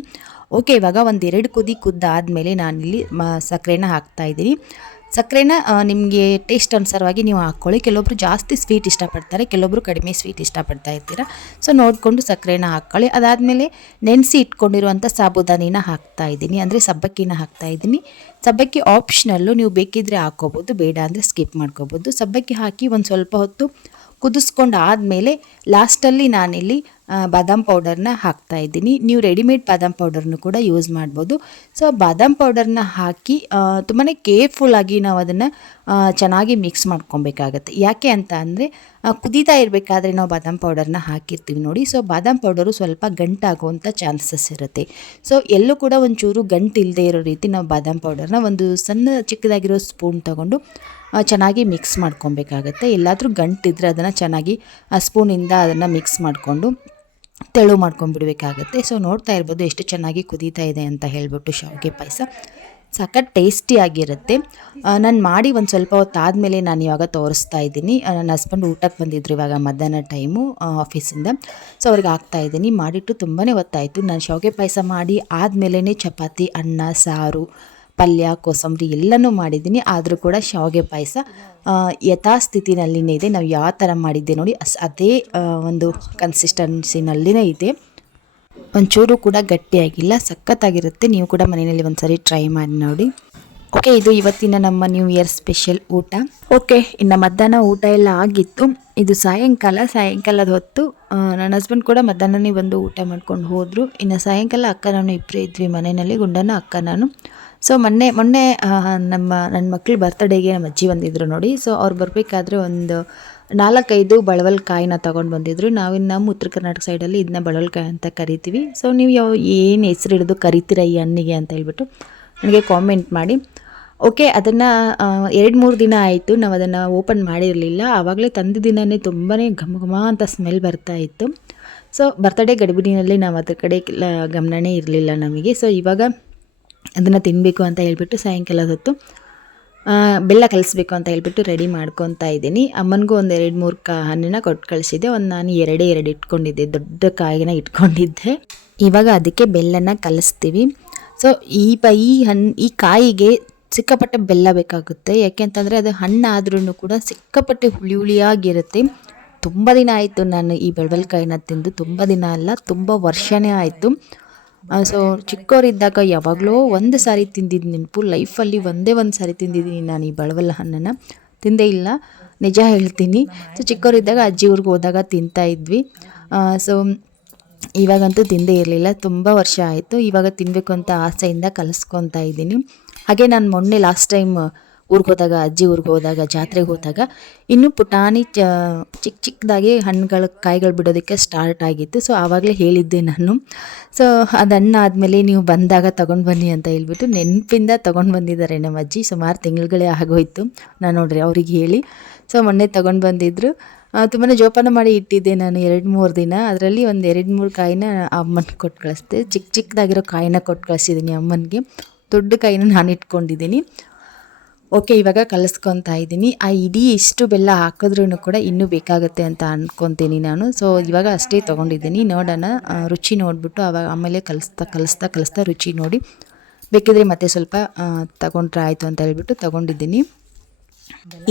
ಓಕೆ, ಇವಾಗ ಒಂದು 2 ಕುದಿ ಕುದ್ದಾದಮೇಲೆ ನಾನಿಲ್ಲಿ ಸಕ್ಕರೆನ ಹಾಕ್ತಾಯಿದ್ದೀನಿ. ಸಕ್ಕರೆನ ನಿಮಗೆ ಟೇಸ್ಟ್ ಅನುಸಾರವಾಗಿ ನೀವು ಹಾಕ್ಕೊಳ್ಳಿ. ಕೆಲವೊಬ್ರು ಜಾಸ್ತಿ ಸ್ವೀಟ್ ಇಷ್ಟಪಡ್ತಾರೆ, ಕೆಲವೊಬ್ರು ಕಡಿಮೆ ಸ್ವೀಟ್ ಇಷ್ಟಪಡ್ತಾ ಇರ್ತೀರ. ಸೊ ನೋಡಿಕೊಂಡು ಸಕ್ಕರೆನ ಹಾಕ್ಕೊಳ್ಳಿ. ಅದಾದಮೇಲೆ ನೆನೆಸಿ ಇಟ್ಕೊಂಡಿರುವಂಥ ಸಾಬುದಾನಿನ ಹಾಕ್ತಾಯಿದ್ದೀನಿ, ಅಂದರೆ ಸಬ್ಬಕ್ಕಿನ ಹಾಕ್ತಾಯಿದ್ದೀನಿ. ಸಬ್ಬಕ್ಕಿ ಆಪ್ಷನಲ್ಲು, ನೀವು ಬೇಕಿದ್ದರೆ ಹಾಕ್ಕೋಬೋದು, ಬೇಡ ಅಂದರೆ ಸ್ಕಿಪ್ ಮಾಡ್ಕೋಬೋದು. ಸಬ್ಬಕ್ಕಿ ಹಾಕಿ ಒಂದು ಸ್ವಲ್ಪ ಹೊತ್ತು ಕುದಿಸ್ಕೊಂಡು ಆದಮೇಲೆ ಲಾಸ್ಟಲ್ಲಿ ನಾನಿಲ್ಲಿ ಬಾದಾಮ್ ಪೌಡರ್ನ ಹಾಕ್ತಾಯಿದ್ದೀನಿ. ನೀವು ರೆಡಿಮೇಡ್ ಬಾದಾಮ್ ಪೌಡರ್ನು ಕೂಡ ಯೂಸ್ ಮಾಡ್ಬೋದು. ಸೊ ಬಾದಾಮ್ ಪೌಡರ್ನ ಹಾಕಿ ತುಂಬಾ ಕೇರ್ಫುಲ್ಲಾಗಿ ನಾವು ಅದನ್ನು ಚೆನ್ನಾಗಿ ಮಿಕ್ಸ್ ಮಾಡ್ಕೊಬೇಕಾಗತ್ತೆ. ಯಾಕೆ ಅಂತ ಅಂದರೆ ಕುದೀತಾ ಇರಬೇಕಾದ್ರೆ ನಾವು ಬಾದಾಮ್ ಪೌಡರ್ನ ಹಾಕಿರ್ತೀವಿ ನೋಡಿ. ಸೊ ಬಾದಾಮ್ ಪೌಡರು ಸ್ವಲ್ಪ ಗಂಟಾಗುವಂಥ ಚಾನ್ಸಸ್ ಇರುತ್ತೆ. ಸೊ ಎಲ್ಲೂ ಕೂಡ ಒಂಚೂರು ಗಂಟು ಇಲ್ಲದೆ ಇರೋ ರೀತಿ ನಾವು ಬಾದಾಮ್ ಪೌಡರ್ನ ಒಂದು ಸಣ್ಣ ಚಿಕ್ಕದಾಗಿರೋ ಸ್ಪೂನ್ ತಗೊಂಡು ಚೆನ್ನಾಗಿ ಮಿಕ್ಸ್ ಮಾಡ್ಕೊಬೇಕಾಗತ್ತೆ. ಎಲ್ಲಾದರೂ ಗಂಟಿದ್ರೆ ಅದನ್ನು ಚೆನ್ನಾಗಿ ಆ ಸ್ಪೂನಿಂದ ಅದನ್ನು ಮಿಕ್ಸ್ ಮಾಡಿಕೊಂಡು ತೆಳು ಮಾಡ್ಕೊಂಡ್ಬಿಡ್ಬೇಕಾಗತ್ತೆ. ಸೊ ನೋಡ್ತಾ ಇರ್ಬೋದು ಎಷ್ಟು ಚೆನ್ನಾಗಿ ಕುದೀತಾ ಇದೆ ಅಂತ ಹೇಳ್ಬಿಟ್ಟು ಶಾವಿಗೆ ಪಾಯಸ ಸಖತ್ ಟೇಸ್ಟಿಯಾಗಿರುತ್ತೆ. ನಾನು ಮಾಡಿ ಒಂದು ಸ್ವಲ್ಪ ಹೊತ್ತು ಆದಮೇಲೆ ನಾನು ಇವಾಗ ತೋರಿಸ್ತಾ ಇದ್ದೀನಿ. ನನ್ನ ಹಸ್ಬೆಂಡ್ ಊಟಕ್ಕೆ ಬಂದಿದ್ರು ಇವಾಗ ಮಧ್ಯಾಹ್ನ ಟೈಮು ಆಫೀಸಿಂದ. ಸೊ ಅವ್ರಿಗೆ ಹಾಕ್ತಾಯಿದ್ದೀನಿ. ಮಾಡಿಟ್ಟು ತುಂಬಾ ಹೊತ್ತಾಯಿತು. ನಾನು ಶಾವಿಗೆ ಪಾಯಸ ಮಾಡಿ ಆದಮೇಲೆ ಚಪಾತಿ, ಅನ್ನ, ಸಾರು, ಪಲ್ಯ, ಕೋಸಂಬರಿ ಎಲ್ಲನೂ ಮಾಡಿದ್ದೀನಿ. ಆದರೂ ಕೂಡ ಶಾವಿಗೆ ಪಾಯಸ ಯಥಾಸ್ಥಿತಿನಲ್ಲಿನೇ ಇದೆ. ನಾವು ಯಾವ ಥರ ಮಾಡಿದ್ದೆ ನೋಡಿ ಅದೇ ಒಂದು ಕನ್ಸಿಸ್ಟೆನ್ಸಿನಲ್ಲಿನೇ ಇದೆ. ಒಂಚೂರು ಕೂಡ ಗಟ್ಟಿಯಾಗಿಲ್ಲ, ಸಖತ್ತಾಗಿರುತ್ತೆ. ನೀವು ಕೂಡ ಮನೆಯಲ್ಲಿ ಒಂದು ಸಾರಿ ಟ್ರೈ ಮಾಡಿ ನೋಡಿ. ಓಕೆ, ಇದು ಇವತ್ತಿನ ನಮ್ಮ ನ್ಯೂ ಇಯರ್ ಸ್ಪೆಷಲ್ ಊಟ. ಓಕೆ, ಇನ್ನು ಮಧ್ಯಾಹ್ನ ಊಟ ಎಲ್ಲ ಆಗಿತ್ತು. ಇದು ಸಾಯಂಕಾಲದ ಹೊತ್ತು ನನ್ನ ಹಸ್ಬೆಂಡ್ ಕೂಡ ಮಧ್ಯಾಹ್ನನೇ ಬಂದು ಊಟ ಮಾಡ್ಕೊಂಡು ಹೋದರು. ಇನ್ನು ಸಾಯಂಕಾಲ ಅಕ್ಕ ನಾನು ಇಬ್ಬರೇ ಇದ್ವಿ ಮನೆಯಲ್ಲಿ, ಗುಂಡನ ಅಕ್ಕ ನಾನು. ಸೊ ಮೊನ್ನೆ ನನ್ನ ಮಕ್ಕಳು ಬರ್ತಡೇಗೆ ನಮ್ಮ ಅಜ್ಜಿ ಬಂದಿದ್ರು ನೋಡಿ. ಸೊ ಅವ್ರು ಬರಬೇಕಾದ್ರೆ ಒಂದು 4-5 ಬಳವಲ್ಕಾಯಿನ ತೊಗೊಂಡು ಬಂದಿದ್ರು. ನಮ್ಮ ಉತ್ತರ ಕರ್ನಾಟಕ ಸೈಡಲ್ಲಿ ಇದನ್ನ ಬಳವಲ್ಕಾಯಿ ಅಂತ ಕರಿತೀವಿ. ಸೊ ನೀವು ಏನು ಹೆಸರು ಹಿಡಿದು ಕರಿತೀರ ಈ ಹಣ್ಣಿಗೆ ಅಂತ ಹೇಳ್ಬಿಟ್ಟು ನನಗೆ ಕಾಮೆಂಟ್ ಮಾಡಿ. ಓಕೆ, ಅದನ್ನು 2-3 ದಿನ ಆಯಿತು ನಾವು ಅದನ್ನು ಓಪನ್ ಮಾಡಿರಲಿಲ್ಲ. ಆವಾಗಲೇ ತಂದ ದಿನವೇ ತುಂಬಾ ಘಮ ಅಂತ ಸ್ಮೆಲ್ ಬರ್ತಾ ಇತ್ತು. ಸೊ ಬರ್ತಡೇ ಗಡಿಬಿಡಿನಲ್ಲಿ ನಾವು ಅದ್ರ ಕಡೆ ಗಮನನೇ ಇರಲಿಲ್ಲ ನಮಗೆ. ಸೊ ಇವಾಗ ಅದನ್ನು ತಿನ್ನಬೇಕು ಅಂತ ಹೇಳ್ಬಿಟ್ಟು ಸಾಯಂಕಾಲದ ಹೊತ್ತು ಬೆಲ್ಲ ಕಲಿಸ್ಬೇಕು ಅಂತ ಹೇಳ್ಬಿಟ್ಟು ರೆಡಿ ಮಾಡ್ಕೊತಾ ಇದ್ದೀನಿ. ಅಮ್ಮನಿಗೂ ಒಂದು 2-3 ಹಣ್ಣನ್ನ ಕೊಟ್ಟು ಕಳಿಸಿದ್ದೆ. ನಾನು 2 ಇಟ್ಕೊಂಡಿದ್ದೆ, ದೊಡ್ಡ ಕಾಯಿನ ಇಟ್ಕೊಂಡಿದ್ದೆ. ಇವಾಗ ಅದಕ್ಕೆ ಬೆಲ್ಲನ ಕಲಿಸ್ತೀವಿ. ಸೊ ಈ ಕಾಯಿಗೆ ಸಿಕ್ಕಾಪಟ್ಟೆ ಬೆಲ್ಲ ಬೇಕಾಗುತ್ತೆ. ಯಾಕೆಂತಂದರೆ ಅದು ಹಣ್ಣಾದ್ರೂ ಕೂಡ ಸಿಕ್ಕಾಪಟ್ಟೆ ಹುಳಿಯಾಗಿರುತ್ತೆ. ತುಂಬ ದಿನ ಆಯಿತು ನಾನು ಈ ಬೆಳವಲ್ಕಾಯಿನ ತಿಂದು, ತುಂಬ ದಿನ ಅಲ್ಲ, ತುಂಬ ವರ್ಷನೇ ಆಯಿತು. ಸೊ ಚಿಕ್ಕವರಿದ್ದಾಗ ಯಾವಾಗಲೋ ಒಂದು ಸಾರಿ ತಿಂದಿದ್ದು ನೆನಪು. ಲೈಫಲ್ಲಿ ಒಂದೇ ಒಂದು ಸಾರಿ ತಿಂದಿದ್ದೀನಿ ನಾನು ಈ ಬಳವಲ್ಲ ಹಣ್ಣನ್ನು, ತಿಂದೇ ಇಲ್ಲ, ನಿಜ ಹೇಳ್ತೀನಿ. ಸೊ ಚಿಕ್ಕವರಿದ್ದಾಗ ಅಜ್ಜಿ ಊರಿಗೆ ಹೋದಾಗ ತಿಂತಾಯಿದ್ವಿ. ಸೊ ಇವಾಗಂತೂ ತಿಂದೇ ಇರಲಿಲ್ಲ, ತುಂಬ ವರ್ಷ ಆಯಿತು. ಇವಾಗ ತಿನ್ನಬೇಕು ಅಂತ ಆಸೆಯಿಂದ ಕಲಿಸ್ಕೊತಾ ಇದ್ದೀನಿ. ಹಾಗೆ ನಾನು ಮೊನ್ನೆ ಲಾಸ್ಟ್ ಟೈಮ್ ಅಜ್ಜಿ ಊರಿಗೆ ಹೋದಾಗ ಜಾತ್ರೆಗೆ ಹೋದಾಗ ಇನ್ನೂ ಪುಟಾಣಿ ಚಿಕ್ಕದಾಗಿ ಕಾಯಿಗಳು ಬಿಡೋದಕ್ಕೆ ಸ್ಟಾರ್ಟ್ ಆಗಿತ್ತು. ಸೊ ಆವಾಗಲೇ ಹೇಳಿದ್ದೆ ನಾನು. ಸೊ ಅದನ್ನು ಆದಮೇಲೆ ನೀವು ಬಂದಾಗ ತೊಗೊಂಡು ಬನ್ನಿ ಅಂತ ಹೇಳ್ಬಿಟ್ಟು ನೆನಪಿಂದ ತೊಗೊಂಡು ಬಂದಿದ್ದಾರೆ ನಮ್ಮ ಅಜ್ಜಿ. ಸುಮಾರು ತಿಂಗಳುಗಳೇ ಆಗೋಯ್ತು ನಾನು ನೋಡ್ರಿ ಅವ್ರಿಗೆ ಹೇಳಿ. ಸೊ ಮೊನ್ನೆ ತೊಗೊಂಡು ಬಂದಿದ್ದರು. ತುಂಬಾ ಜೋಪಾನ ಮಾಡಿ ಇಟ್ಟಿದ್ದೆ ನಾನು 2-3 ದಿನ. ಅದರಲ್ಲಿ ಒಂದು 2-3 ಕಾಯಿನ ಅಮ್ಮನಿಗೆ ಕೊಟ್ಟು ಕಳಿಸ್ದೆ. ಚಿಕ್ಕದಾಗಿರೋ ಕಾಯಿನ ಕೊಟ್ಟು ಕಳಿಸಿದ್ದೀನಿ ಅಮ್ಮನಿಗೆ. ದೊಡ್ಡ ಕಾಯಿನ ನಾನು ಇಟ್ಕೊಂಡಿದ್ದೀನಿ. ಓಕೆ, ಇವಾಗ ಕಲಿಸ್ಕೊತಾ ಇದ್ದೀನಿ. ಇಡೀ ಇಷ್ಟು ಬೆಲ್ಲ ಹಾಕಿದ್ರೂ ಕೂಡ ಇನ್ನೂ ಬೇಕಾಗುತ್ತೆ ಅಂತ ಅಂದ್ಕೊತೀನಿ ನಾನು. ಸೊ ಇವಾಗ ಅಷ್ಟೇ ತೊಗೊಂಡಿದ್ದೀನಿ. ನೋಡೋಣ, ರುಚಿ ನೋಡಿಬಿಟ್ಟು ಆಮೇಲೆ ಕಲಿಸ್ತಾ ರುಚಿ ನೋಡಿ ಬೇಕಿದ್ರೆ ಮತ್ತೆ ಸ್ವಲ್ಪ ತಗೊಂಡ್ರೆ ಆಯಿತು ಅಂತ ಹೇಳ್ಬಿಟ್ಟು ತೊಗೊಂಡಿದ್ದೀನಿ.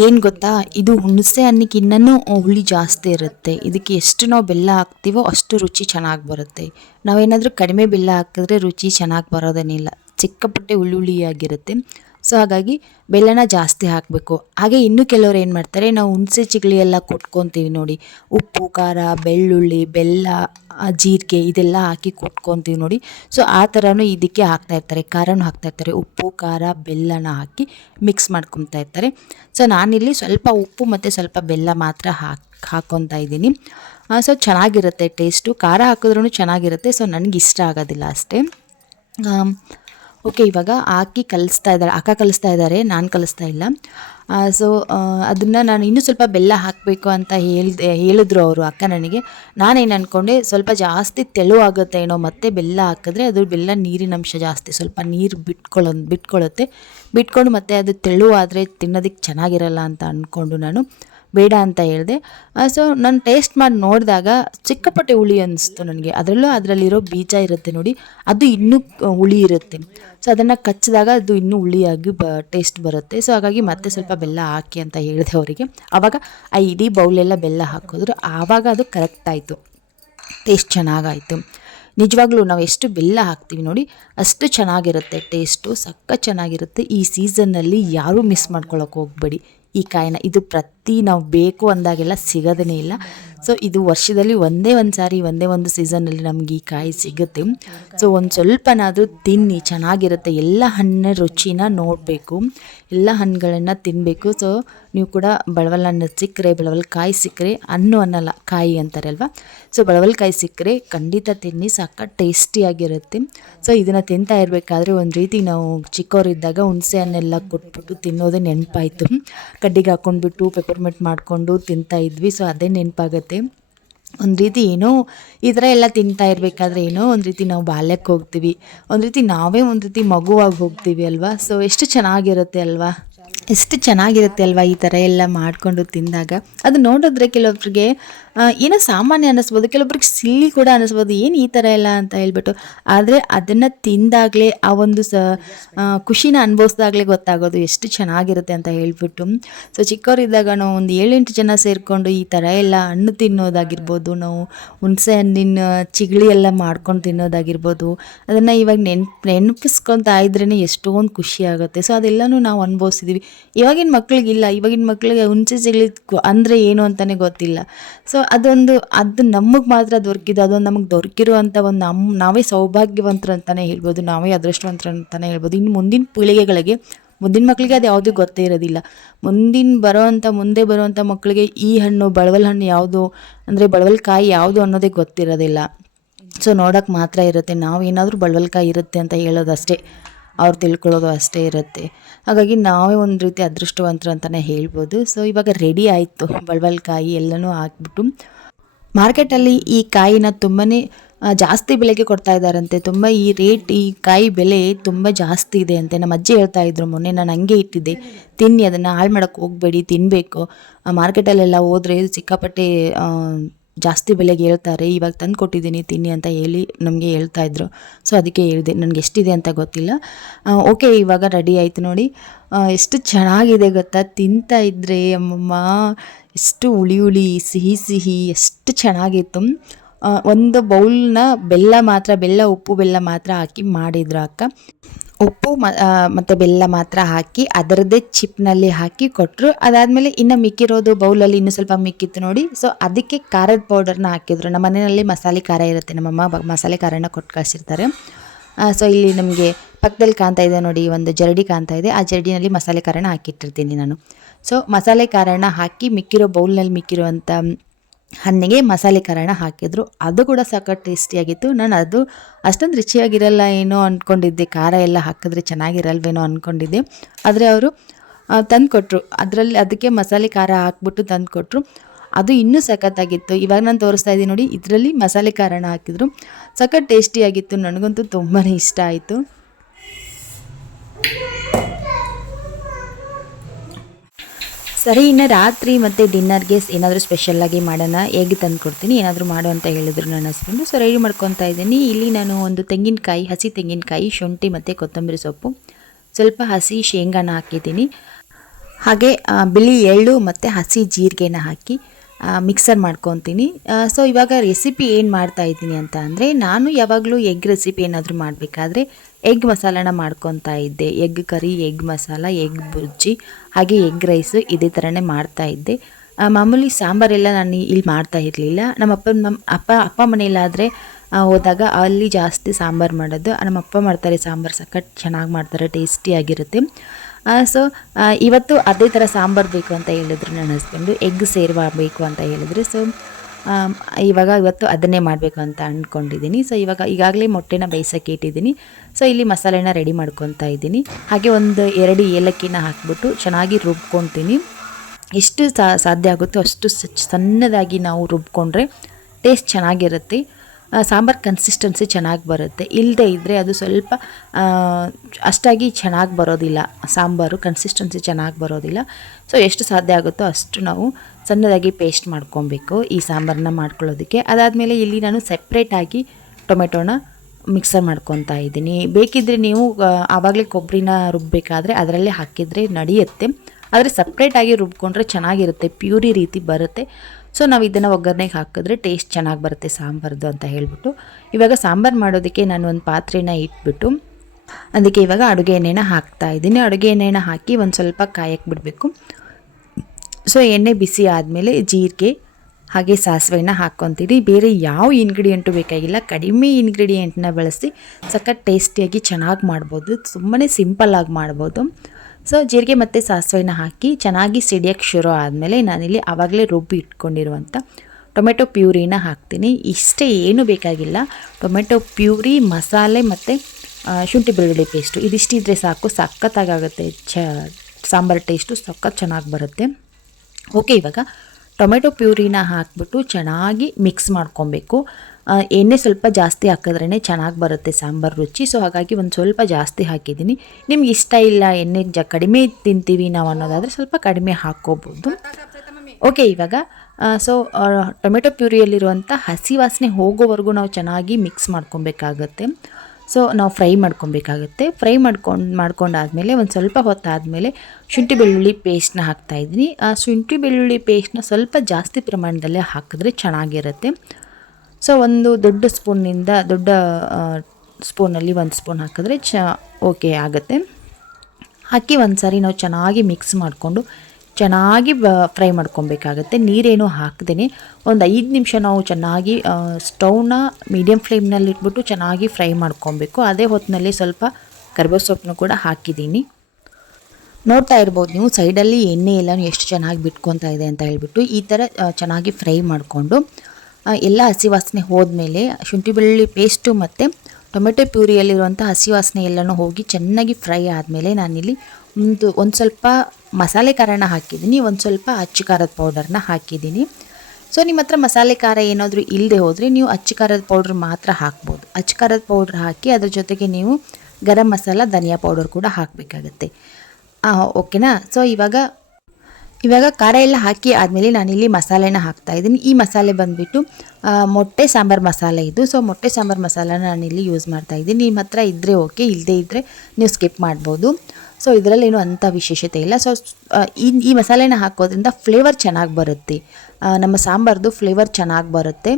ಏನು ಗೊತ್ತಾ, ಇದು ಹುಣಸೆ ಹಣ್ಣಿಗೆ ಇನ್ನೂ ಹುಳಿ ಜಾಸ್ತಿ ಇರುತ್ತೆ. ಇದಕ್ಕೆ ಎಷ್ಟು ನಾವು ಬೆಲ್ಲ ಹಾಕ್ತೀವೋ ಅಷ್ಟು ರುಚಿ ಚೆನ್ನಾಗಿ ಬರುತ್ತೆ. ನಾವೇನಾದರೂ ಕಡಿಮೆ ಬೆಲ್ಲ ಹಾಕಿದ್ರೆ ರುಚಿ ಚೆನ್ನಾಗಿ ಬರೋದೇನಿಲ್ಲ, ಸಿಕ್ಕಾಪಟ್ಟೆ ಹುಳಿಯಾಗಿರುತ್ತೆ. ಸೊ ಹಾಗಾಗಿ ಬೆಲ್ಲನ ಜಾಸ್ತಿ ಹಾಕಬೇಕು. ಹಾಗೆ ಇನ್ನೂ ಕೆಲವರು ಏನು ಮಾಡ್ತಾರೆ, ನಾವು ಹುಣಸೆ ಚಿಗಳಿ ಎಲ್ಲ ಕೊಟ್ಕೊತೀವಿ ನೋಡಿ, ಉಪ್ಪು, ಖಾರ, ಬೆಳ್ಳುಳ್ಳಿ, ಬೆಲ್ಲ, ಜೀರಿಗೆ ಇದೆಲ್ಲ ಹಾಕಿ ಕೊಟ್ಕೊತೀವಿ ನೋಡಿ. ಸೊ ಆ ಥರನೂ ಇದಕ್ಕೆ ಹಾಕ್ತಾಯಿರ್ತಾರೆ, ಖಾರನೂ ಹಾಕ್ತಾಯಿರ್ತಾರೆ. ಉಪ್ಪು, ಖಾರ, ಬೆಲ್ಲನ ಹಾಕಿ ಮಿಕ್ಸ್ ಮಾಡ್ಕೊತಾ ಇರ್ತಾರೆ. ಸೊ ನಾನಿಲ್ಲಿ ಸ್ವಲ್ಪ ಉಪ್ಪು ಮತ್ತು ಸ್ವಲ್ಪ ಬೆಲ್ಲ ಮಾತ್ರ ಹಾಕ್ಕೊತಾ ಇದ್ದೀನಿ. ಸೊ ಚೆನ್ನಾಗಿರುತ್ತೆ ಟೇಸ್ಟು. ಖಾರ ಹಾಕಿದ್ರೂ ಚೆನ್ನಾಗಿರುತ್ತೆ. ಸೊ ನನಗೆ ಇಷ್ಟ ಆಗೋದಿಲ್ಲ ಅಷ್ಟೇ. ಓಕೆ, ಇವಾಗ ಹಾಕಿ ಅಕ್ಕ ಕಲಿಸ್ತಾ ಇದ್ದಾರೆ, ನಾನು ಕಲಿಸ್ತಾ ಇಲ್ಲ. ಸೊ ಅದನ್ನು ನಾನು ಇನ್ನೂ ಸ್ವಲ್ಪ ಬೆಲ್ಲ ಹಾಕಬೇಕು ಅಂತ ಹೇಳಿದ್ರು ಅವರು, ಅಕ್ಕ ನನಗೆ. ನಾನೇನು ಅಂದ್ಕೊಂಡೆ, ಸ್ವಲ್ಪ ಜಾಸ್ತಿ ತೆಳುವಾಗುತ್ತೆ ಏನೋ, ಮತ್ತೆ ಬೆಲ್ಲ ಹಾಕಿದ್ರೆ ಅದು ಬೆಲ್ಲ ನೀರಿನಂಶ ಜಾಸ್ತಿ, ಸ್ವಲ್ಪ ನೀರು ಬಿಟ್ಕೊಂಡು ಮತ್ತೆ ಅದು ತೆಳುವಾದರೆ ತಿನ್ನೋದಕ್ಕೆ ಚೆನ್ನಾಗಿರಲ್ಲ ಅಂತ ಅಂದ್ಕೊಂಡು ನಾನು ಬೇಡ ಅಂತ ಹೇಳಿದೆ. ಸೊ ನಾನು ಟೇಸ್ಟ್ ಮಾಡಿ ನೋಡಿದಾಗ ಸಿಕ್ಕಾಪಟ್ಟೆ ಹುಳಿ ಅನ್ನಿಸ್ತು ನನಗೆ. ಅದರಲ್ಲಿರೋ ಬೀಜ ಇರುತ್ತೆ ನೋಡಿ, ಅದು ಇನ್ನೂ ಹುಳಿ ಇರುತ್ತೆ. ಸೊ ಅದನ್ನು ಕಚ್ಚಿದಾಗ ಅದು ಇನ್ನೂ ಹುಳಿಯಾಗಿ ಟೇಸ್ಟ್ ಬರುತ್ತೆ. ಸೊ ಹಾಗಾಗಿ ಮತ್ತೆ ಸ್ವಲ್ಪ ಬೆಲ್ಲ ಹಾಕಿ ಅಂತ ಹೇಳಿದೆ ಅವರಿಗೆ. ಆವಾಗ ಆ ಇಡೀ ಬೌಲೆಲ್ಲ ಬೆಲ್ಲ ಹಾಕಿದ್ರು. ಆವಾಗ ಅದು ಕರೆಕ್ಟ್ ಆಯಿತು, ಟೇಸ್ಟ್ ಚೆನ್ನಾಗಾಯಿತು. ನಿಜವಾಗ್ಲೂ ನಾವು ಎಷ್ಟು ಬೆಲ್ಲ ಹಾಕ್ತೀವಿ ನೋಡಿ ಅಷ್ಟು ಚೆನ್ನಾಗಿರುತ್ತೆ ಟೇಸ್ಟು, ಸಖತ್ ಚೆನ್ನಾಗಿರುತ್ತೆ. ಈ ಸೀಸನ್ನಲ್ಲಿ ಯಾರೂ ಮಿಸ್ ಮಾಡ್ಕೊಳ್ಳೋಕೆ ಹೋಗಬೇಡಿ ಈ ಕಾಯಿನ. ಇದು ನಾವು ಬೇಕು ಅಂದಾಗೆಲ್ಲ ಸಿಗೋದೇ ಇಲ್ಲ. ಸೊ ಇದು ವರ್ಷದಲ್ಲಿ ಒಂದೇ ಒಂದು ಸೀಸನ್ನಲ್ಲಿ ನಮಗೆ ಈ ಕಾಯಿ ಸಿಗುತ್ತೆ. ಸೊ ಒಂದು ಸ್ವಲ್ಪನಾದರೂ ತಿನ್ನಿ, ಚೆನ್ನಾಗಿರುತ್ತೆ. ಎಲ್ಲ ಹಣ್ಣಿನ ರುಚಿನ ನೋಡಬೇಕು, ಎಲ್ಲ ಹಣ್ಣುಗಳನ್ನು ತಿನ್ನಬೇಕು. ಸೊ ನೀವು ಕೂಡ ಬಳವಲಕಾಯಿ ಸಿಕ್ಕರೆ ಹಣ್ಣು ಅನ್ನಲ್ಲ, ಕಾಯಿ ಅಂತಾರೆ ಅಲ್ವಾ. ಸೊ ಬಳವಲಕಾಯಿ ಸಿಕ್ಕರೆ ಖಂಡಿತ ತಿನ್ನಿ, ಸಖತ್ ಟೇಸ್ಟಿಯಾಗಿರುತ್ತೆ. ಸೊ ಇದನ್ನು ತಿಂತಾ ಇರಬೇಕಾದ್ರೆ ಒಂದು ರೀತಿ ನಾವು ಚಿಕ್ಕವರಿದ್ದಾಗ ಹುಣಸೆ ಹಣ್ಣೆಲ್ಲ ಕೊಟ್ಬಿಟ್ಟು ತಿನ್ನೋದೇ ನೆನಪಾಯಿತು. ಕಡ್ಡಿಗೆ ಹಾಕ್ಕೊಂಡ್ಬಿಟ್ಟು ಪೆಪರ್ಮೆಂಟ್ ಮಾಡಿಕೊಂಡು ತಿಂತಾ ಇದ್ವಿ. ಸೊ ಅದೇ ನೆನಪಾಗುತ್ತೆ. ಒಂದು ರೀತಿ ಏನೋ ಈ ಥರ ಎಲ್ಲ ತಿಂತಾ ಇರಬೇಕಾದ್ರೆ ಏನೋ ಒಂದು ರೀತಿ ನಾವು ಬಾಲ್ಯಕ್ಕೆ ಹೋಗ್ತೀವಿ, ಒಂದು ರೀತಿ ನಾವೇ ಒಂದು ರೀತಿ ಮಗುವಾಗಿ ಹೋಗ್ತೀವಿ ಅಲ್ವಾ. ಸೊ ಎಷ್ಟು ಚೆನ್ನಾಗಿರುತ್ತೆ ಅಲ್ವಾ ಈ ಥರ ಎಲ್ಲ ಮಾಡಿಕೊಂಡು ತಿಂದಾಗ. ಅದು ನೋಡಿದ್ರೆ ಕೆಲವೊಬ್ರಿಗೆ ಏನೋ ಸಾಮಾನ್ಯ ಅನ್ನಿಸ್ಬೋದು, ಕೆಲವೊಬ್ರಿಗೆ ಸಿಲ್ಲಿ ಕೂಡ ಅನ್ನಿಸ್ಬೋದು, ಏನು ಈ ಥರ ಎಲ್ಲ ಅಂತ ಹೇಳ್ಬಿಟ್ಟು. ಆದರೆ ಅದನ್ನು ತಿಂದಾಗಲೇ ಆ ಒಂದು ಖುಷಿನ ಅನುಭವಿಸ್ದಾಗಲೇ ಗೊತ್ತಾಗೋದು ಎಷ್ಟು ಚೆನ್ನಾಗಿರುತ್ತೆ ಅಂತ ಹೇಳ್ಬಿಟ್ಟು. ಸೊ ಚಿಕ್ಕವರಿದ್ದಾಗ ನಾವು ಒಂದು 7-8 ಜನ ಸೇರಿಕೊಂಡು ಈ ಥರ ಎಲ್ಲ ಹಣ್ಣು ತಿನ್ನೋದಾಗಿರ್ಬೋದು, ನಾವು ಹುಣಸೆ ಹಣ್ಣಿನ ಚಿಗಳಿ ಎಲ್ಲ ಮಾಡ್ಕೊಂಡು ತಿನ್ನೋದಾಗಿರ್ಬೋದು, ಅದನ್ನು ಇವಾಗ ನೆನಪಿಸ್ಕೊತಾ ಇದ್ರೇ ಎಷ್ಟೊಂದು ಖುಷಿ ಆಗುತ್ತೆ. ಸೊ ಅದೆಲ್ಲನೂ ನಾವು ಅನುಭವಿಸಿದ್ದೀವಿ. ಇವಾಗಿನ ಮಕ್ಳಿಗಿಲ್ಲ, ಇವಾಗಿನ ಮಕ್ಳಿಗೆ ಹುಣಸೆ ಚಿಗಳಿ ಅಂದರೆ ಏನು ಅಂತಲೇ ಗೊತ್ತಿಲ್ಲ. ಸೊ ಅದು ನಮಗೆ ಮಾತ್ರ ದೊರಕಿದ್ದು, ಅದೊಂದು ನಮಗೆ ದೊರಕಿರುವಂಥ ಒಂದು ನಾವೇ ಸೌಭಾಗ್ಯವಂತರು ಅಂತಲೇ ಹೇಳ್ಬೋದು, ನಾವೇ ಅದೃಷ್ಟವಂತರು ಅಂತಲೇ ಹೇಳ್ಬೋದು. ಇನ್ನು ಮುಂದಿನ ಮಕ್ಕಳಿಗೆ ಅದು ಯಾವುದೂ ಗೊತ್ತೇ ಇರೋದಿಲ್ಲ. ಮುಂದೆ ಬರುವಂಥ ಮಕ್ಕಳಿಗೆ ಈ ಹಣ್ಣು ಬಳವಲ ಹಣ್ಣು ಯಾವುದು ಅಂದರೆ ಬಳವಲಕಾಯಿ ಯಾವುದು ಅನ್ನೋದೇ ಗೊತ್ತಿರೋದಿಲ್ಲ. ಸೊ ನೋಡೋಕ್ಕೆ ಮಾತ್ರ ಇರುತ್ತೆ, ನಾವೇನಾದರೂ ಬಳವಲಕಾಯಿ ಇರುತ್ತೆ ಅಂತ ಹೇಳೋದಷ್ಟೇ, ಅವ್ರು ತಿಳ್ಕೊಳ್ಳೋದು ಅಷ್ಟೇ ಇರುತ್ತೆ. ಹಾಗಾಗಿ ನಾವೇ ಒಂದು ರೀತಿ ಅದೃಷ್ಟವಂತರು ಅಂತಲೇ ಹೇಳ್ಬೋದು. ಸೊ ಇವಾಗ ರೆಡಿ ಆಯಿತು ಬಳವಲಕಾಯಿ ಎಲ್ಲನೂ ಹಾಕ್ಬಿಟ್ಟು. ಮಾರ್ಕೆಟಲ್ಲಿ ಈ ಕಾಯಿನ ತುಂಬಾ ಜಾಸ್ತಿ ಬೆಲೆಗೆ ಕೊಡ್ತಾ ಇದ್ದಾರಂತೆ. ಈ ಕಾಯಿ ಬೆಲೆ ತುಂಬ ಜಾಸ್ತಿ ಇದೆ ಅಂತೆ. ನಮ್ಮ ಅಜ್ಜಿ ಹೇಳ್ತಾ ಇದ್ರು, ಮೊನ್ನೆ ನಾನು ಹಂಗೆ ಇಟ್ಟಿದ್ದೆ, ತಿನ್ನಿ, ಅದನ್ನು ಹಾಳು ಮಾಡೋಕ್ಕೆ ಹೋಗಬೇಡಿ, ತಿನ್ನಬೇಕು. ಮಾರ್ಕೆಟಲ್ಲೆಲ್ಲ ಹೋದರೆ ಸಿಕ್ಕಾಪಟ್ಟೆ ಜಾಸ್ತಿ ಬೆಲೆಗೆ ಹೇಳ್ತಾರೆ, ಇವಾಗ ತಂದು ಕೊಟ್ಟಿದ್ದೀನಿ ತಿನ್ನಿ ಅಂತ ಹೇಳಿ ನಮಗೆ ಹೇಳ್ತಾಯಿದ್ರು. ಸೊ ಅದಕ್ಕೆ ಹೇಳಿದೆ, ನನಗೆ ಎಷ್ಟಿದೆ ಅಂತ ಗೊತ್ತಿಲ್ಲ. ಓಕೆ, ಇವಾಗ ರೆಡಿ ಆಯಿತು ನೋಡಿ. ಎಷ್ಟು ಚೆನ್ನಾಗಿದೆ ಗೊತ್ತಾ, ತಿಂತಾ ಇದ್ದರೆ ಅಮ್ಮಮ್ಮ ಎಷ್ಟು ಹುಳಿ ಸಿಹಿ ಎಷ್ಟು ಚೆನ್ನಾಗಿತ್ತು. ಒಂದು ಬೌಲ್ನ ಉಪ್ಪು ಬೆಲ್ಲ ಮಾತ್ರ ಹಾಕಿ ಮಾಡಿದ್ರು ಅಕ್ಕ. ಉಪ್ಪು ಮತ್ತು ಬೆಲ್ಲ ಮಾತ್ರ ಹಾಕಿ ಅದರದ್ದೇ ಚಿಪ್ನಲ್ಲಿ ಹಾಕಿ ಕೊಟ್ಟರು. ಅದಾದಮೇಲೆ ಇನ್ನು ಮಿಕ್ಕಿರೋದು ಬೌಲಲ್ಲಿ ಇನ್ನೂ ಸ್ವಲ್ಪ ಮಿಕ್ಕಿತ್ತು ನೋಡಿ. ಸೊ ಅದಕ್ಕೆ ಖಾರದ ಪೌಡರ್ನ ಹಾಕಿದ್ರು. ನಮ್ಮ ಮನೆಯಲ್ಲಿ ಮಸಾಲೆ ಖಾರ ಇರುತ್ತೆ, ನಮ್ಮಮ್ಮ ಮಸಾಲೆ ಖಾರನ ಕೊಟ್ಟು ಕಳಿಸಿರ್ತಾರೆ. ಸೊ ಇಲ್ಲಿ ನಮಗೆ ಪಕ್ಕದಲ್ಲಿ ಕಾಣ್ತಾ ಇದೆ ನೋಡಿ, ಒಂದು ಜರಡಿ ಕಾಣ್ತಾ ಇದೆ, ಆ ಜರಡಿನಲ್ಲಿ ಮಸಾಲೆ ಖಾರನ ಹಾಕಿಟ್ಟಿರ್ತೀನಿ ನಾನು. ಸೊ ಮಸಾಲೆ ಖಾರನ ಹಾಕಿ ಬೌಲ್ನಲ್ಲಿ ಮಿಕ್ಕಿರುವಂಥ ಹಣ್ಣಿಗೆ ಮಸಾಲೆ ಖಾರನ ಹಾಕಿದ್ರು. ಅದು ಕೂಡ ಸಖತ್ ಟೇಸ್ಟಿಯಾಗಿತ್ತು. ನಾನು ಅದು ಅಷ್ಟೊಂದು ರುಚಿಯಾಗಿರಲ್ಲ ಏನೋ ಅಂದ್ಕೊಂಡಿದ್ದೆ, ಖಾರ ಎಲ್ಲ ಹಾಕಿದ್ರೆ ಚೆನ್ನಾಗಿರಲ್ವೇನೋ ಅಂದ್ಕೊಂಡಿದ್ದೆ. ಆದರೆ ಅವರು ತಂದುಕೊಟ್ರು, ಅದಕ್ಕೆ ಮಸಾಲೆ ಖಾರ ಹಾಕ್ಬಿಟ್ಟು ತಂದುಕೊಟ್ರು. ಅದು ಇನ್ನೂ ಸಖತ್ತಾಗಿತ್ತು. ಇವಾಗ ನಾನು ತೋರಿಸ್ತಾ ಇದ್ದೀನಿ ನೋಡಿ, ಇದರಲ್ಲಿ ಮಸಾಲೆ ಖಾರನ ಹಾಕಿದ್ರು, ಸಖತ್ ಟೇಸ್ಟಿಯಾಗಿತ್ತು. ನನಗಂತೂ ತುಂಬಾ ಇಷ್ಟ ಆಯಿತು. ಸರಿ, ಇನ್ನು ರಾತ್ರಿ ಮತ್ತು ಡಿನ್ನರ್ಗೆ ಏನಾದರೂ ಸ್ಪೆಷಲ್ಲಾಗಿ ಮಾಡೋಣ, ಹೇಗೆ ತಂದು ಕೊಡ್ತೀನಿ, ಏನಾದರೂ ಮಾಡು ಅಂತ ಹೇಳಿದ್ರು ನನ್ನ ಹಸ್ಬೆಂಡು. ಸೊ ರೆಡಿ ಮಾಡ್ಕೊತಾ ಇದ್ದೀನಿ. ಇಲ್ಲಿ ನಾನು ಒಂದು ತೆಂಗಿನಕಾಯಿ, ಹಸಿ ತೆಂಗಿನಕಾಯಿ, ಶುಂಠಿ ಮತ್ತು ಕೊತ್ತಂಬರಿ ಸೊಪ್ಪು, ಸ್ವಲ್ಪ ಹಸಿ ಶೇಂಗಾನ ಹಾಕಿದ್ದೀನಿ. ಹಾಗೆ ಬಿಳಿ ಎಳ್ಳು ಮತ್ತು ಹಸಿ ಜೀರಿಗೆನ ಹಾಕಿ ಮಿಕ್ಸರ್ ಮಾಡ್ಕೊತೀನಿ. ಸೊ ಇವಾಗ ರೆಸಿಪಿ ಏನು ಮಾಡ್ತಾ ಇದ್ದೀನಿ ಅಂತ ಅಂದರೆ, ನಾನು ಯಾವಾಗಲೂ ಎಗ್ ರೆಸಿಪಿ ಏನಾದರೂ ಮಾಡಬೇಕಾದ್ರೆ ಎಗ್ ಮಸಾಲನ ಮಾಡ್ಕೊತಾ ಇದ್ದೆ. Egg curry, egg masala, egg bhurji, ಹಾಗೆ ಎಗ್ ರೈಸು ಇದೇ ಥರನೇ ಮಾಡ್ತಾಯಿದ್ದೆ. ಮಾಮೂಲಿ ಸಾಂಬಾರೆಲ್ಲ ನಾನು ಇಲ್ಲಿ ಮಾಡ್ತಾ ಇರಲಿಲ್ಲ. ನಮ್ಮ ಅಪ್ಪ ಮನೆಯಲ್ಲಾದರೆ ಹೋದಾಗ ಅಲ್ಲಿ ಜಾಸ್ತಿ ಸಾಂಬಾರು ಮಾಡೋದು. ನಮ್ಮ ಅಪ್ಪ ಮಾಡ್ತಾರೆ ಸಾಂಬಾರು, ಸಖತ್ ಚೆನ್ನಾಗಿ ಮಾಡ್ತಾರೆ, ಟೇಸ್ಟಿಯಾಗಿರುತ್ತೆ. ಸೊ ಇವತ್ತು ಅದೇ ಥರ ಸಾಂಬಾರು ಬೇಕು ಅಂತ ಹೇಳಿದ್ರು ನನ್ನ ಹಸ್ಬೆಂಡು, ಎಗ್ ಸೇರಬೇಕು ಅಂತ ಹೇಳಿದ್ರು. ಸೊ ಇವತ್ತು ಅದನ್ನೇ ಮಾಡಬೇಕು ಅಂತ ಅಂದ್ಕೊಂಡಿದ್ದೀನಿ. ಸೊ ಈಗಾಗಲೇ ಮೊಟ್ಟೆನ ಬೇಯಿಸೋಕ್ಕೆ ಇಟ್ಟಿದ್ದೀನಿ. ಸೊ ಇಲ್ಲಿ ಮಸಾಲೆನ ರೆಡಿ ಮಾಡ್ಕೊತಾ ಇದ್ದೀನಿ. ಹಾಗೆ ಒಂದು 2 ಏಲಕ್ಕಿನ ಹಾಕ್ಬಿಟ್ಟು ಚೆನ್ನಾಗಿ ರುಬ್ಕೊತೀನಿ. ಎಷ್ಟು ಸಾಧ್ಯ ಆಗುತ್ತೋ ಅಷ್ಟು ಸಣ್ಣದಾಗಿ ನಾವು ರುಬ್ಕೊಂಡ್ರೆ ಟೇಸ್ಟ್ ಚೆನ್ನಾಗಿರುತ್ತೆ. ಸಾಂಬಾರು ಕನ್ಸಿಸ್ಟೆನ್ಸಿ ಚೆನ್ನಾಗಿ ಬರುತ್ತೆ. ಇಲ್ಲದೇ ಇದ್ದರೆ ಅದು ಸ್ವಲ್ಪ ಅಷ್ಟಾಗಿ ಚೆನ್ನಾಗಿ ಬರೋದಿಲ್ಲ, ಸಾಂಬಾರು ಕನ್ಸಿಸ್ಟೆನ್ಸಿ ಚೆನ್ನಾಗಿ ಬರೋದಿಲ್ಲ. ಸೊ ಎಷ್ಟು ಸಾಧ್ಯ ಆಗುತ್ತೋ ಅಷ್ಟು ನಾವು ಸಣ್ಣದಾಗಿ ಪೇಸ್ಟ್ ಮಾಡ್ಕೊಬೇಕು ಈ ಸಾಂಬಾರನ್ನ ಮಾಡ್ಕೊಳ್ಳೋದಕ್ಕೆ. ಅದಾದಮೇಲೆ ಇಲ್ಲಿ ನಾನು ಸೆಪ್ರೇಟಾಗಿ ಟೊಮೆಟೊನ ಮಿಕ್ಸರ್ ಮಾಡ್ಕೊತಾ ಇದ್ದೀನಿ. ಬೇಕಿದ್ದರೆ ನೀವು ಆವಾಗಲೇ ಕೊಬ್ಬರಿನ ರುಬ್ಬಬೇಕಾದ್ರೆ ಅದರಲ್ಲೇ ಹಾಕಿದರೆ ನಡೆಯುತ್ತೆ, ಆದರೆ ಸಪ್ರೇಟಾಗಿ ರುಬ್ಕೊಂಡ್ರೆ ಚೆನ್ನಾಗಿರುತ್ತೆ, ಪ್ಯೂರಿ ರೀತಿ ಬರುತ್ತೆ. ಸೊ ನಾವು ಇದನ್ನು ಒಗ್ಗರಣೆಗೆ ಹಾಕಿದ್ರೆ ಟೇಸ್ಟ್ ಚೆನ್ನಾಗಿ ಬರುತ್ತೆ ಸಾಂಬಾರ್ದು ಅಂತ ಹೇಳ್ಬಿಟ್ಟು, ಇವಾಗ ಸಾಂಬಾರು ಮಾಡೋದಕ್ಕೆ ನಾನು ಒಂದು ಪಾತ್ರೆನ ಇಟ್ಬಿಟ್ಟು ಅದಕ್ಕೆ ಇವಾಗ ಅಡುಗೆ ಎಣ್ಣೆನ ಹಾಕ್ತಾಯಿದ್ದೀನಿ. ಅಡುಗೆ ಎಣ್ಣೆನ ಹಾಕಿ ಒಂದು ಸ್ವಲ್ಪ ಕಾಯಕ್ಕೆ ಬಿಡಬೇಕು. ಸೊ ಎಣ್ಣೆ ಬಿಸಿ ಆದಮೇಲೆ ಜೀರಿಗೆ ಹಾಗೆ ಸಾಸಿವೆನ ಹಾಕ್ಕೊತೀರಿ. ಬೇರೆ ಯಾವ ಇಂಗ್ರೀಡಿಯೆಂಟು ಬೇಕಾಗಿಲ್ಲ, ಕಡಿಮೆ ಇಂಗ್ರೀಡಿಯೆಂಟ್ನ ಬಳಸಿ ಸಖತ್ ಟೇಸ್ಟಿಯಾಗಿ ಚೆನ್ನಾಗಿ ಮಾಡ್ಬೋದು, ತುಂಬಾ ಸಿಂಪಲ್ಲಾಗಿ ಮಾಡ್ಬೋದು. ಸೊ ಜೀರಿಗೆ ಮತ್ತು ಸಾಸಿವೆನ ಹಾಕಿ ಚೆನ್ನಾಗಿ ಸಿಡಿಯೋಕ್ಕೆ ಶುರು ಆದಮೇಲೆ ನಾನಿಲ್ಲಿ ಆವಾಗಲೇ ರುಬ್ಬಿ ಇಟ್ಕೊಂಡಿರುವಂಥ ಟೊಮೆಟೊ ಪ್ಯೂರಿನ ಹಾಕ್ತೀನಿ. ಇಷ್ಟೇ, ಏನೂ ಬೇಕಾಗಿಲ್ಲ. ಟೊಮೆಟೊ ಪ್ಯೂರಿ, ಮಸಾಲೆ ಮತ್ತು ಶುಂಠಿ ಬೆಳ್ಳುಳ್ಳಿ ಪೇಸ್ಟು ಇದಿಷ್ಟಿದ್ರೆ ಸಾಕು, ಸಖತ್ತಾಗುತ್ತೆ. ಸಾಂಬಾರು ಟೇಸ್ಟು ಸಖತ್ ಚೆನ್ನಾಗಿ ಬರುತ್ತೆ. ಓಕೆ, ಇವಾಗ ಟೊಮೆಟೊ ಪ್ಯೂರಿನ ಹಾಕ್ಬಿಟ್ಟು ಚೆನ್ನಾಗಿ ಮಿಕ್ಸ್ ಮಾಡ್ಕೊಬೇಕು. ಎಣ್ಣೆ ಸ್ವಲ್ಪ ಜಾಸ್ತಿ ಹಾಕಿದ್ರೇ ಚೆನ್ನಾಗಿ ಬರುತ್ತೆ ಸಾಂಬಾರು ರುಚಿ. ಸೊ ಹಾಗಾಗಿ ಒಂದು ಸ್ವಲ್ಪ ಜಾಸ್ತಿ ಹಾಕಿದ್ದೀನಿ. ನಿಮ್ಗೆ ಇಷ್ಟ ಇಲ್ಲ, ಎಣ್ಣೆ ಕಡಿಮೆ ತಿಂತೀವಿ ನಾವು ಅನ್ನೋದಾದರೆ ಸ್ವಲ್ಪ ಕಡಿಮೆ ಹಾಕ್ಕೋಬೋದು. ಓಕೆ, ಇವಾಗ ಸೊ ಟೊಮೆಟೊ ಪ್ಯೂರಿಯಲ್ಲಿರುವಂಥ ಹಸಿ ವಾಸನೆ ಹೋಗೋವರೆಗೂ ನಾವು ಚೆನ್ನಾಗಿ ಮಿಕ್ಸ್ ಮಾಡ್ಕೊಬೇಕಾಗತ್ತೆ. ಸೊ ನಾವು ಫ್ರೈ ಮಾಡ್ಕೊಬೇಕಾಗುತ್ತೆ. ಫ್ರೈ ಮಾಡ್ಕೊಂಡಾದಮೇಲೆ ಒಂದು ಸ್ವಲ್ಪ ಹೊತ್ತಾದಮೇಲೆ ಶುಂಠಿ ಬೆಳ್ಳುಳ್ಳಿ ಪೇಸ್ಟ್ನ ಹಾಕ್ತಾಯಿದ್ದೀನಿ. ಆ ಶುಂಠಿ ಬೆಳ್ಳುಳ್ಳಿ ಪೇಸ್ಟ್ನ ಸ್ವಲ್ಪ ಜಾಸ್ತಿ ಪ್ರಮಾಣದಲ್ಲೇ ಹಾಕಿದ್ರೆ ಚೆನ್ನಾಗಿರುತ್ತೆ. ಸೊ ಒಂದು ದೊಡ್ಡ ಸ್ಪೂನಲ್ಲಿ 1 ಸ್ಪೂನ್ ಹಾಕಿದ್ರೆ ಓಕೆ ಆಗುತ್ತೆ. ಹಾಕಿ ಒಂದು ಸಾರಿ ನಾವು ಚೆನ್ನಾಗಿ ಮಿಕ್ಸ್ ಮಾಡಿಕೊಂಡು ಚೆನ್ನಾಗಿ ಫ್ರೈ ಮಾಡ್ಕೊಬೇಕಾಗತ್ತೆ. ನೀರೇನು ಹಾಕ್ದೇ ಒಂದು 5 ನಿಮಿಷ ನಾವು ಚೆನ್ನಾಗಿ ಸ್ಟವ್ನ ಮೀಡಿಯಮ್ ಫ್ಲೇಮ್ನಲ್ಲಿ ಇಟ್ಬಿಟ್ಟು ಚೆನ್ನಾಗಿ ಫ್ರೈ ಮಾಡ್ಕೊಬೇಕು. ಅದೇ ಹೊತ್ತಿನಲ್ಲಿ ಸ್ವಲ್ಪ ಕರಿಬೇವು ಸೊಪ್ಪನ್ನು ಕೂಡ ಹಾಕಿದ್ದೀನಿ. ನೋಡ್ತಾ ಇರ್ಬೋದು ನೀವು ಸೈಡಲ್ಲಿ ಎಣ್ಣೆ ಎಲ್ಲನೂ ಎಷ್ಟು ಚೆನ್ನಾಗಿ ಬಿಟ್ಕೊತಾ ಇದೆ ಅಂತ ಹೇಳ್ಬಿಟ್ಟು. ಈ ಥರ ಚೆನ್ನಾಗಿ ಫ್ರೈ ಮಾಡಿಕೊಂಡು ಎಲ್ಲ ಹಸಿ ವಾಸನೆ ಹೋದ್ಮೇಲೆ ಶುಂಠಿ ಬೆಳ್ಳುಳ್ಳಿ ಪೇಸ್ಟು ಮತ್ತು ಟೊಮೆಟೊ ಪ್ಯೂರಿಯಲ್ಲಿರುವಂಥ ಹಸಿ ವಾಸನೆ ಎಲ್ಲನೂ ಹೋಗಿ ಚೆನ್ನಾಗಿ ಫ್ರೈ ಆದಮೇಲೆ ನಾನಿಲ್ಲಿ ಒಂದು ಸ್ವಲ್ಪ ಮಸಾಲೆ ಖಾರನ ಹಾಕಿದ್ದೀನಿ, ಒಂದು ಸ್ವಲ್ಪ ಅಚ್ಚ ಖಾರದ ಪೌಡರ್ನ ಹಾಕಿದ್ದೀನಿ. ಸೊ ನಿಮ್ಮ ಹತ್ರ ಮಸಾಲೆ ಖಾರ ಏನಾದರೂ ಇಲ್ಲದೆ ಹೋದರೆ ನೀವು ಅಚ್ಚ ಖಾರದ ಪೌಡ್ರ್ ಮಾತ್ರ ಹಾಕ್ಬೋದು. ಅಚ್ಚ ಖಾರದ ಪೌಡ್ರ್ ಹಾಕಿ ಅದ್ರ ಜೊತೆಗೆ ನೀವು ಗರಂ ಮಸಾಲ, ಧನಿಯಾ ಪೌಡರ್ ಕೂಡ ಹಾಕಬೇಕಾಗತ್ತೆ. ಓಕೆನಾ? ಸೊ ಇವಾಗ ಖಾರ ಎಲ್ಲ ಹಾಕಿ ಆದಮೇಲೆ ನಾನಿಲ್ಲಿ ಮಸಾಲೆನ ಹಾಕ್ತಾಯಿದ್ದೀನಿ. ಈ ಮಸಾಲೆ ಬಂದುಬಿಟ್ಟು ಮೊಟ್ಟೆ ಸಾಂಬಾರು ಮಸಾಲೆ ಇದು. ಸೊ ಮೊಟ್ಟೆ ಸಾಂಬಾರು ಮಸಾಲಾನ ನಾನಿಲ್ಲಿ ಯೂಸ್ ಮಾಡ್ತಾಯಿದ್ದೀನಿ. ನಿಮ್ಮ ಹತ್ರ ಇದ್ದರೆ ಓಕೆ, ಇಲ್ಲದೇ ಇದ್ದರೆ ನೀವು ಸ್ಕಿಪ್ ಮಾಡ್ಬೋದು. ಸೊ ಇದರಲ್ಲೇನು ಅಂಥ ವಿಶೇಷತೆ ಇಲ್ಲ. ಸೊ ಈ ಮಸಾಲೆನ ಹಾಕೋದ್ರಿಂದ ಫ್ಲೇವರ್ ಚೆನ್ನಾಗಿ ಬರುತ್ತೆ, ನಮ್ಮ ಸಾಂಬಾರ್ದು ಫ್ಲೇವರ್ ಚೆನ್ನಾಗಿ ಬರುತ್ತೆ.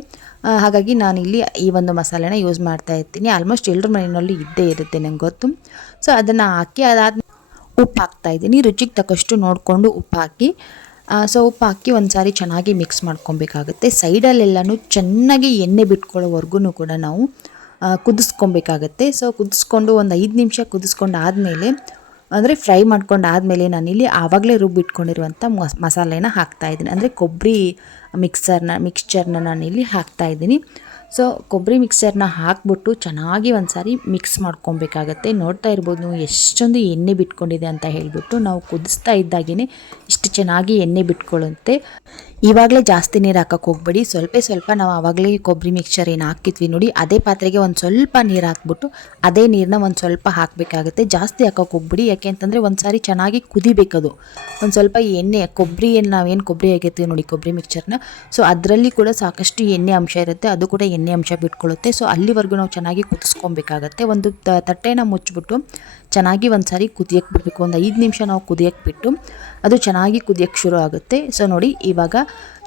ಹಾಗಾಗಿ ನಾನಿಲ್ಲಿ ಈ ಒಂದು ಮಸಾಲೆನ ಯೂಸ್ ಮಾಡ್ತಾ ಇರ್ತೀನಿ. ಆಲ್ಮೋಸ್ಟ್ ಎಲ್ಲರ ಮನೆಯಲ್ಲಿ ಇದ್ದೇ ಇರುತ್ತೆ, ನಂಗೆ ಗೊತ್ತು. ಸೊ ಅದನ್ನು ಹಾಕಿ ಅದಾದ್ಮೇಲೆ ಉಪ್ಪು ಹಾಕ್ತಾಯಿದ್ದೀನಿ. ರುಚಿಗೆ ತಕ್ಕಷ್ಟು ನೋಡಿಕೊಂಡು ಉಪ್ಪು ಹಾಕಿ ಸೊ ಉಪ್ಪು ಹಾಕಿ ಒಂದು ಸಾರಿ ಚೆನ್ನಾಗಿ ಮಿಕ್ಸ್ ಮಾಡ್ಕೊಬೇಕಾಗುತ್ತೆ. ಸೈಡಲ್ಲೆಲ್ಲನೂ ಚೆನ್ನಾಗಿ ಎಣ್ಣೆ ಬಿಟ್ಕೊಳ್ಳೋವರೆಗೂ ಕೂಡ ನಾವು ಕುದಿಸ್ಕೊಬೇಕಾಗತ್ತೆ. ಸೊ ಕುದಿಸ್ಕೊಂಡು ಒಂದು 5 ನಿಮಿಷ ಕುದಿಸ್ಕೊಂಡು ಆದಮೇಲೆ, ಅಂದರೆ ಫ್ರೈ ಮಾಡ್ಕೊಂಡು ಆದಮೇಲೆ ನಾನಿಲ್ಲಿ ಆವಾಗಲೇ ರುಬ್ಬಿಟ್ಕೊಂಡಿರುವಂಥ ಮಸಾಲೆನ ಹಾಕ್ತಾಯಿದ್ದೀನಿ. ಅಂದರೆ ಕೊಬ್ಬರಿ ಮಿಕ್ಸ್ಚರ್ನ ನಾನಿಲ್ಲಿ ಹಾಕ್ತಾಯಿದ್ದೀನಿ. ಸೊ ಕೊಬ್ಬರಿ ಮಿಕ್ಸರ್ನ ಹಾಕ್ಬಿಟ್ಟು ಚೆನ್ನಾಗಿ ಒಂದು ಸಾರಿ ಮಿಕ್ಸ್ ಮಾಡ್ಕೊಬೇಕಾಗತ್ತೆ. ನೋಡ್ತಾ ಇರ್ಬೋದು ನೀವು ಎಷ್ಟೊಂದು ಎಣ್ಣೆ ಬಿಟ್ಕೊಂಡಿದೆ ಅಂತ ಹೇಳಿಬಿಟ್ಟು. ನಾವು ಕುದಿಸ್ತಾ ಇದ್ದಾಗೇ ಇಷ್ಟು ಚೆನ್ನಾಗಿ ಎಣ್ಣೆ ಬಿಟ್ಕೊಳ್ಳುತ್ತೆ. ಇವಾಗಲೇ ಜಾಸ್ತಿ ನೀರು ಹಾಕೋಕ್ಕೆ ಹೋಗ್ಬೇಡಿ. ಸ್ವಲ್ಪ ನಾವು ಆವಾಗಲೇ ಕೊಬ್ಬರಿ ಮಿಕ್ಸ್ಚರ್ ಏನು ಹಾಕಿದ್ವಿ ನೋಡಿ, ಅದೇ ಪಾತ್ರೆಗೆ ಒಂದು ಸ್ವಲ್ಪ ನೀರು ಹಾಕ್ಬಿಟ್ಟು ಅದೇ ನೀರನ್ನ ಒಂದು ಸ್ವಲ್ಪ ಹಾಕಬೇಕಾಗುತ್ತೆ. ಜಾಸ್ತಿ ಹಾಕೋಕ್ಕೆ ಹೋಗ್ಬಿಡಿ, ಯಾಕೆ ಅಂತಂದರೆ ಒಂದು ಸಾರಿ ಚೆನ್ನಾಗಿ ಕುದಿಬೇಕದು. ಒಂದು ಸ್ವಲ್ಪ ಎಣ್ಣೆ ನಾವೇನು ಕೊಬ್ಬರಿ ಆಗಿರ್ತೀವಿ ನೋಡಿ ಕೊಬ್ಬರಿ ಮಿಕ್ಸ್ಚರ್ನ, ಸೊ ಅದರಲ್ಲಿ ಕೂಡ ಸಾಕಷ್ಟು ಎಣ್ಣೆ ಅಂಶ ಇರುತ್ತೆ, ಅದು ಕೂಡ ಎಣ್ಣೆ ಅಂಶ ಬಿಟ್ಕೊಳ್ಳುತ್ತೆ. ಸೊ ಅಲ್ಲಿವರೆಗೂ ನಾವು ಚೆನ್ನಾಗಿ ಕುದಿಸ್ಕೊಬೇಕಾಗತ್ತೆ. ಒಂದು ತಟ್ಟೆನ ಮುಚ್ಚಿಬಿಟ್ಟು ಚೆನ್ನಾಗಿ ಒಂದು ಸಾರಿ ಕುದಿಯಕ್ಕೆ ಬಿಡಬೇಕು. ಒಂದು 5 ನಿಮಿಷ ನಾವು ಕುದಿಯಕ್ಕೆ ಬಿಟ್ಟು ಅದು ಚೆನ್ನಾಗಿ ಕುದಿಯಕ್ಕೆ ಶುರು ಆಗುತ್ತೆ. ಸೊ ನೋಡಿ ಇವಾಗ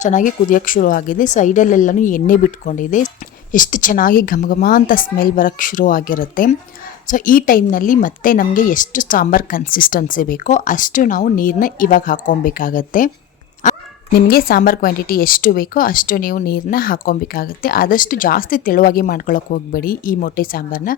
ಚೆನ್ನಾಗಿ ಕುದಿಯಕ್ಕೆ ಶುರು ಆಗಿದೆ. ಸೈಡಲ್ಲೆಲ್ಲನೂ ಎಣ್ಣೆ ಬಿಟ್ಕೊಂಡಿದೆ. ಎಷ್ಟು ಚೆನ್ನಾಗಿ ಘಮ ಅಂತ ಸ್ಮೆಲ್ ಬರೋಕ್ಕೆ ಶುರು ಆಗಿರುತ್ತೆ. ಸೊ ಈ ಟೈಮ್ನಲ್ಲಿ ಮತ್ತೆ ನಮಗೆ ಎಷ್ಟು ಸಾಂಬಾರು ಕನ್ಸಿಸ್ಟೆನ್ಸಿ ಬೇಕೋ ಅಷ್ಟು ನಾವು ನೀರನ್ನ ಇವಾಗ ಹಾಕ್ಕೊಬೇಕಾಗತ್ತೆ. ನಿಮಗೆ ಸಾಂಬಾರು ಕ್ವಾಂಟಿಟಿ ಎಷ್ಟು ಬೇಕೋ ಅಷ್ಟು ನೀವು ನೀರನ್ನ ಹಾಕ್ಕೊಬೇಕಾಗುತ್ತೆ. ಆದಷ್ಟು ಜಾಸ್ತಿ ತೆಳುವಾಗಿ ಮಾಡ್ಕೊಳ್ಳೋಕೆ ಹೋಗಬೇಡಿ. ಈ ಮೊಟ್ಟೆ ಸಾಂಬಾರನ್ನ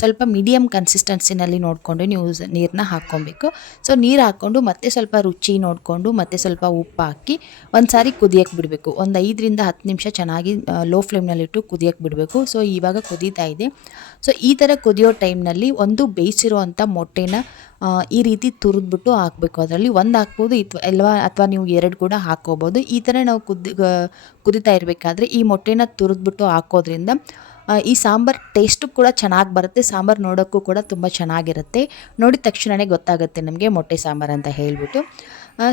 ಸ್ವಲ್ಪ ಮೀಡಿಯಮ್ ಕನ್ಸಿಸ್ಟೆನ್ಸಿನಲ್ಲಿ ನೋಡಿಕೊಂಡು ನೀವು ನೀರನ್ನ ಹಾಕ್ಕೊಬೇಕು. ಸೊ ನೀರು ಹಾಕ್ಕೊಂಡು ಮತ್ತೆ ಸ್ವಲ್ಪ ರುಚಿ ನೋಡಿಕೊಂಡು ಮತ್ತೆ ಸ್ವಲ್ಪ ಉಪ್ಪು ಹಾಕಿ ಒಂದು ಸಾರಿ ಕುದಿಯಕ್ಕೆ ಬಿಡಬೇಕು. ಒಂದು 5ರಿಂದ 10 ನಿಮಿಷ ಚೆನ್ನಾಗಿ ಲೋ ಫ್ಲೇಮ್ನಲ್ಲಿಟ್ಟು ಕುದಿಯಕ್ಕೆ ಬಿಡಬೇಕು. ಸೊ ಇವಾಗ ಕುದೀತಾ ಇದೆ. ಸೊ ಈ ಥರ ಕುದಿಯೋ ಟೈಮ್ನಲ್ಲಿ ಒಂದು ಬೇಯಿಸಿರುವಂಥ ಮೊಟ್ಟೆನ ಈ ರೀತಿ ತುರಿದ್ಬಿಟ್ಟು ಹಾಕಬೇಕು. ಅದರಲ್ಲಿ ಒಂದು ಹಾಕ್ಬೋದು ಅಥವಾ ನೀವು 2 ಕೂಡ ಹಾಕ್ಕೋಬೋದು. ಈ ಥರ ನಾವು ಕುದಿತಾ ಇರಬೇಕಾದ್ರೆ ಈ ಮೊಟ್ಟೆನ ತುರಿದ್ಬಿಟ್ಟು ಹಾಕೋದ್ರಿಂದ ಈ ಸಾಂಬಾರು ಟೇಸ್ಟು ಕೂಡ ಚೆನ್ನಾಗಿ ಬರುತ್ತೆ. ಸಾಂಬಾರು ನೋಡೋಕ್ಕೂ ಕೂಡ ತುಂಬ ಚೆನ್ನಾಗಿರುತ್ತೆ. ನೋಡಿದ ತಕ್ಷಣವೇ ಗೊತ್ತಾಗುತ್ತೆ ನಮಗೆ ಮೊಟ್ಟೆ ಸಾಂಬಾರು ಅಂತ ಹೇಳಿಬಿಟ್ಟು.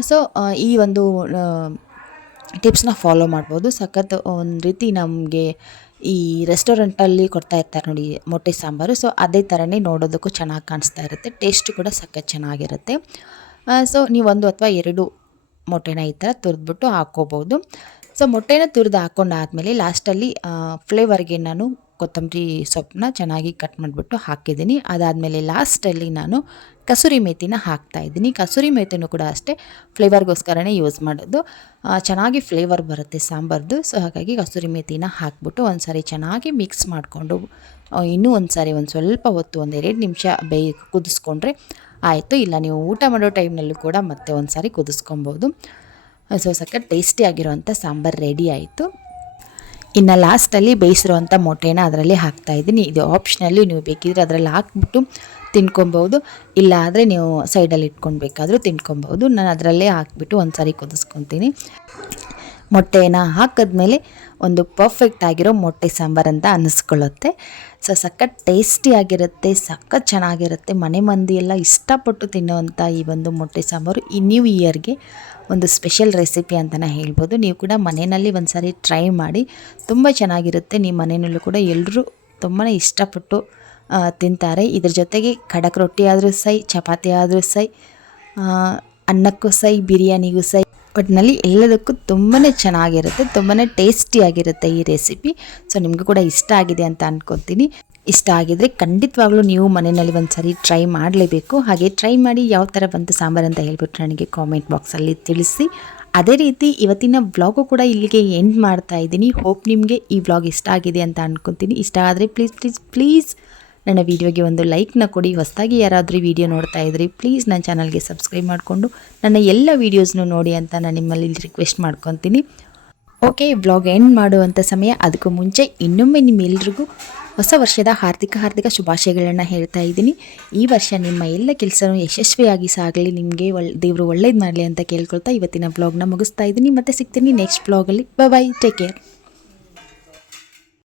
ಸೊ ಈ ಒಂದು ಟಿಪ್ಸ್ನ ಫಾಲೋ ಮಾಡ್ಬೋದು. ಸಖತ್ ಒಂದು ರೀತಿ ನಮಗೆ ಈ ರೆಸ್ಟೋರೆಂಟಲ್ಲಿ ಕೊಡ್ತಾ ಇರ್ತಾರೆ ನೋಡಿ ಮೊಟ್ಟೆ ಸಾಂಬಾರು. ಸೊ ಅದೇ ಥರನೇ ನೋಡೋದಕ್ಕೂ ಚೆನ್ನಾಗಿ ಕಾಣಿಸ್ತಾ ಇರುತ್ತೆ. ಟೇಸ್ಟು ಕೂಡ ಸಖತ್ ಚೆನ್ನಾಗಿರುತ್ತೆ. ಸೊ ನೀವು 1 ಅಥವಾ 2 ಮೊಟ್ಟೆನ ಈ ಥರ ತುರಿದ್ಬಿಟ್ಟು ಹಾಕ್ಕೋಬೋದು. ಸೊ ಮೊಟ್ಟೆನ ತುರಿದು ಹಾಕ್ಕೊಂಡಾದ್ಮೇಲೆ ಲಾಸ್ಟಲ್ಲಿ ಫ್ಲೇವರ್ಗೆ ನಾನು ಕೊತ್ತಂಬರಿ ಸೊಪ್ಪನ್ನ ಚೆನ್ನಾಗಿ ಕಟ್ ಮಾಡಿಬಿಟ್ಟು ಹಾಕಿದ್ದೀನಿ. ಅದಾದಮೇಲೆ ಲಾಸ್ಟಲ್ಲಿ ನಾನು ಕಸೂರಿ ಮೇಥಿನ ಹಾಕ್ತಾಯಿದ್ದೀನಿ. ಕಸೂರಿ ಮೇಥಿನೂ ಕೂಡ ಅಷ್ಟೇ ಫ್ಲೇವರ್ಗೋಸ್ಕರನೇ ಯೂಸ್ ಮಾಡೋದು. ಚೆನ್ನಾಗಿ ಫ್ಲೇವರ್ ಬರುತ್ತೆ ಸಾಂಬಾರ್ದು. ಸೊ ಹಾಗಾಗಿ ಕಸೂರಿ ಮೇಥಿನ ಹಾಕ್ಬಿಟ್ಟು ಒಂದು ಸಾರಿ ಚೆನ್ನಾಗಿ ಮಿಕ್ಸ್ ಮಾಡಿಕೊಂಡು ಇನ್ನೂ ಒಂದು ಸಾರಿ ಒಂದು ಸ್ವಲ್ಪ ಹೊತ್ತು 1-2 ನಿಮಿಷ ಕುದಿಸ್ಕೊಂಡ್ರೆ ಆಯಿತು. ಇಲ್ಲ ನೀವು ಊಟ ಮಾಡೋ ಟೈಮ್ನಲ್ಲೂ ಕೂಡ ಮತ್ತೆ ಒಂದು ಸಾರಿ ಕುದಿಸ್ಕೊಬೋದು. ಸೊ ಸಖತ್ ಟೇಸ್ಟಿಯಾಗಿರೋವಂಥ ಸಾಂಬಾರು ರೆಡಿ ಆಯಿತು. ಇನ್ನು ಲಾಸ್ಟಲ್ಲಿ ಬೇಯಿಸಿರುವಂಥ ಮೊಟ್ಟೆನ ಅದರಲ್ಲಿ ಹಾಕ್ತಾಯಿದ್ದೀನಿ. ಇದು ಆಪ್ಷನಲ್ಲಿ, ನೀವು ಬೇಕಿದ್ರೆ ಅದರಲ್ಲಿ ಹಾಕ್ಬಿಟ್ಟು ತಿನ್ಕೊಬೋದು, ಇಲ್ಲ ಆದರೆ ನೀವು ಸೈಡಲ್ಲಿ ಇಟ್ಕೊಂಡು ಬೇಕಾದರೂ ತಿನ್ಕೊಬೋದು. ನಾನು ಅದರಲ್ಲೇ ಹಾಕ್ಬಿಟ್ಟು ಒಂದು ಸಾರಿ ಕುದಿಸ್ಕೊತೀನಿ. ಮೊಟ್ಟೆನ ಹಾಕಿದ್ಮೇಲೆ ಒಂದು ಪರ್ಫೆಕ್ಟ್ ಆಗಿರೋ ಮೊಟ್ಟೆ ಸಾಂಬಾರು ಅಂತ ಅನ್ನಿಸ್ಕೊಳ್ಳುತ್ತೆ. ಸೊ ಸಖತ್ ಟೇಸ್ಟಿಯಾಗಿರುತ್ತೆ, ಸಖತ್ ಚೆನ್ನಾಗಿರುತ್ತೆ. ಮನೆ ಮಂದಿ ಎಲ್ಲ ಇಷ್ಟಪಟ್ಟು ತಿನ್ನುವಂಥ ಈ ಒಂದು ಮೊಟ್ಟೆ ಸಾಂಬಾರು ಈ ನ್ಯೂ ಇಯರ್ಗೆ ಒಂದು ಸ್ಪೆಷಲ್ ರೆಸಿಪಿ ಅಂತಲೇ ಹೇಳ್ಬೋದು. ನೀವು ಕೂಡ ಮನೆಯಲ್ಲಿ ಒಂದು ಸಾರಿ ಟ್ರೈ ಮಾಡಿ, ತುಂಬ ಚೆನ್ನಾಗಿರುತ್ತೆ. ನಿಮ್ಮ ಮನೆಯಲ್ಲೂ ಕೂಡ ಎಲ್ಲರೂ ತುಂಬಾ ಇಷ್ಟಪಟ್ಟು ತಿಂತಾರೆ. ಇದ್ರ ಜೊತೆಗೆ ಖಡಕ್ ರೊಟ್ಟಿ ಆದರೂ ಸೈ, ಚಪಾತಿ ಆದರೂ ಸೈ, ಅನ್ನಕ್ಕೂ ಸೈ, ಬಿರಿಯಾನಿಗೂ ಸೈ, ಒಟ್ಟಿನಲ್ಲಿ ಎಲ್ಲದಕ್ಕೂ ತುಂಬಾ ಚೆನ್ನಾಗಿರುತ್ತೆ, ತುಂಬಾ ಟೇಸ್ಟಿಯಾಗಿರುತ್ತೆ ಈ ರೆಸಿಪಿ. ಸೊ ನಿಮಗೂ ಕೂಡ ಇಷ್ಟ ಆಗಿದೆ ಅಂತ ಅಂದ್ಕೊತೀನಿ. ಇಷ್ಟ ಆಗಿದರೆ ಖಂಡಿತವಾಗ್ಲೂ ನೀವು ಮನೆಯಲ್ಲಿ ಒಂದು ಸಾರಿ ಟ್ರೈ ಮಾಡಲೇಬೇಕು. ಹಾಗೆ ಟ್ರೈ ಮಾಡಿ ಯಾವ ಥರ ಬಂತು ಸಾಂಬಾರು ಅಂತ ಹೇಳ್ಬಿಟ್ಟು ನನಗೆ ಕಾಮೆಂಟ್ ಬಾಕ್ಸಲ್ಲಿ ತಿಳಿಸಿ. ಅದೇ ರೀತಿ ಇವತ್ತಿನ ವ್ಲಾಗು ಕೂಡ ಇಲ್ಲಿಗೆ ಎಂಡ್ ಮಾಡ್ತಾ ಇದ್ದೀನಿ. ಹೋಪ್ ನಿಮಗೆ ಈ ವ್ಲಾಗ್ ಇಷ್ಟ ಆಗಿದೆ ಅಂತ ಅಂದ್ಕೊತೀನಿ. ಇಷ್ಟ ಆದರೆ ಪ್ಲೀಸ್ ನನ್ನ ವೀಡಿಯೋಗೆ ಒಂದು ಲೈಕ್ನ ಕೊಡಿ. ಹೊಸದಾಗಿ ಯಾರಾದರೂ ವಿಡಿಯೋ ನೋಡ್ತಾ ಇದ್ರಿ ಪ್ಲೀಸ್ ನನ್ನ ಚಾನಲ್ಗೆ ಸಬ್ಸ್ಕ್ರೈಬ್ ಮಾಡಿಕೊಂಡು ನನ್ನ ಎಲ್ಲ ವೀಡಿಯೋಸ್ನು ನೋಡಿ ಅಂತ ನಾನು ನಿಮ್ಮಲ್ಲಿ ರಿಕ್ವೆಸ್ಟ್ ಮಾಡ್ಕೊತೀನಿ. ಓಕೆ, ವ್ಲಾಗ್ ಎಂಡ್ ಮಾಡುವಂಥ ಸಮಯ. ಅದಕ್ಕೂ ಮುಂಚೆ ಇನ್ನೊಮ್ಮೆ ನಿಮ್ಮೆಲ್ಲರಿಗೂ ಹೊಸ ವರ್ಷದ ಹಾರ್ದಿಕ ಶುಭಾಶಯಗಳನ್ನು ಹೇಳ್ತಾ ಇದ್ದೀನಿ. ಈ ವರ್ಷ ನಿಮ್ಮ ಎಲ್ಲ ಕೆಲಸನೂ ಯಶಸ್ವಿಯಾಗಿ ಸಾಗಲಿ, ನಿಮಗೆ ದೇವರು ಒಳ್ಳೇದು ಮಾಡಲಿ ಅಂತ ಕೇಳ್ಕೊಳ್ತಾ ಇವತ್ತಿನ ವ್ಲಾಗ್ನ ಮುಗಿಸ್ತಾ ಇದ್ದೀನಿ. ಮತ್ತೆ ಸಿಗ್ತೀನಿ ನೆಕ್ಸ್ಟ್ ವ್ಲಾಗಲ್ಲಿ. ಬಾಯ್, ಟೇಕ್ ಕೇರ್.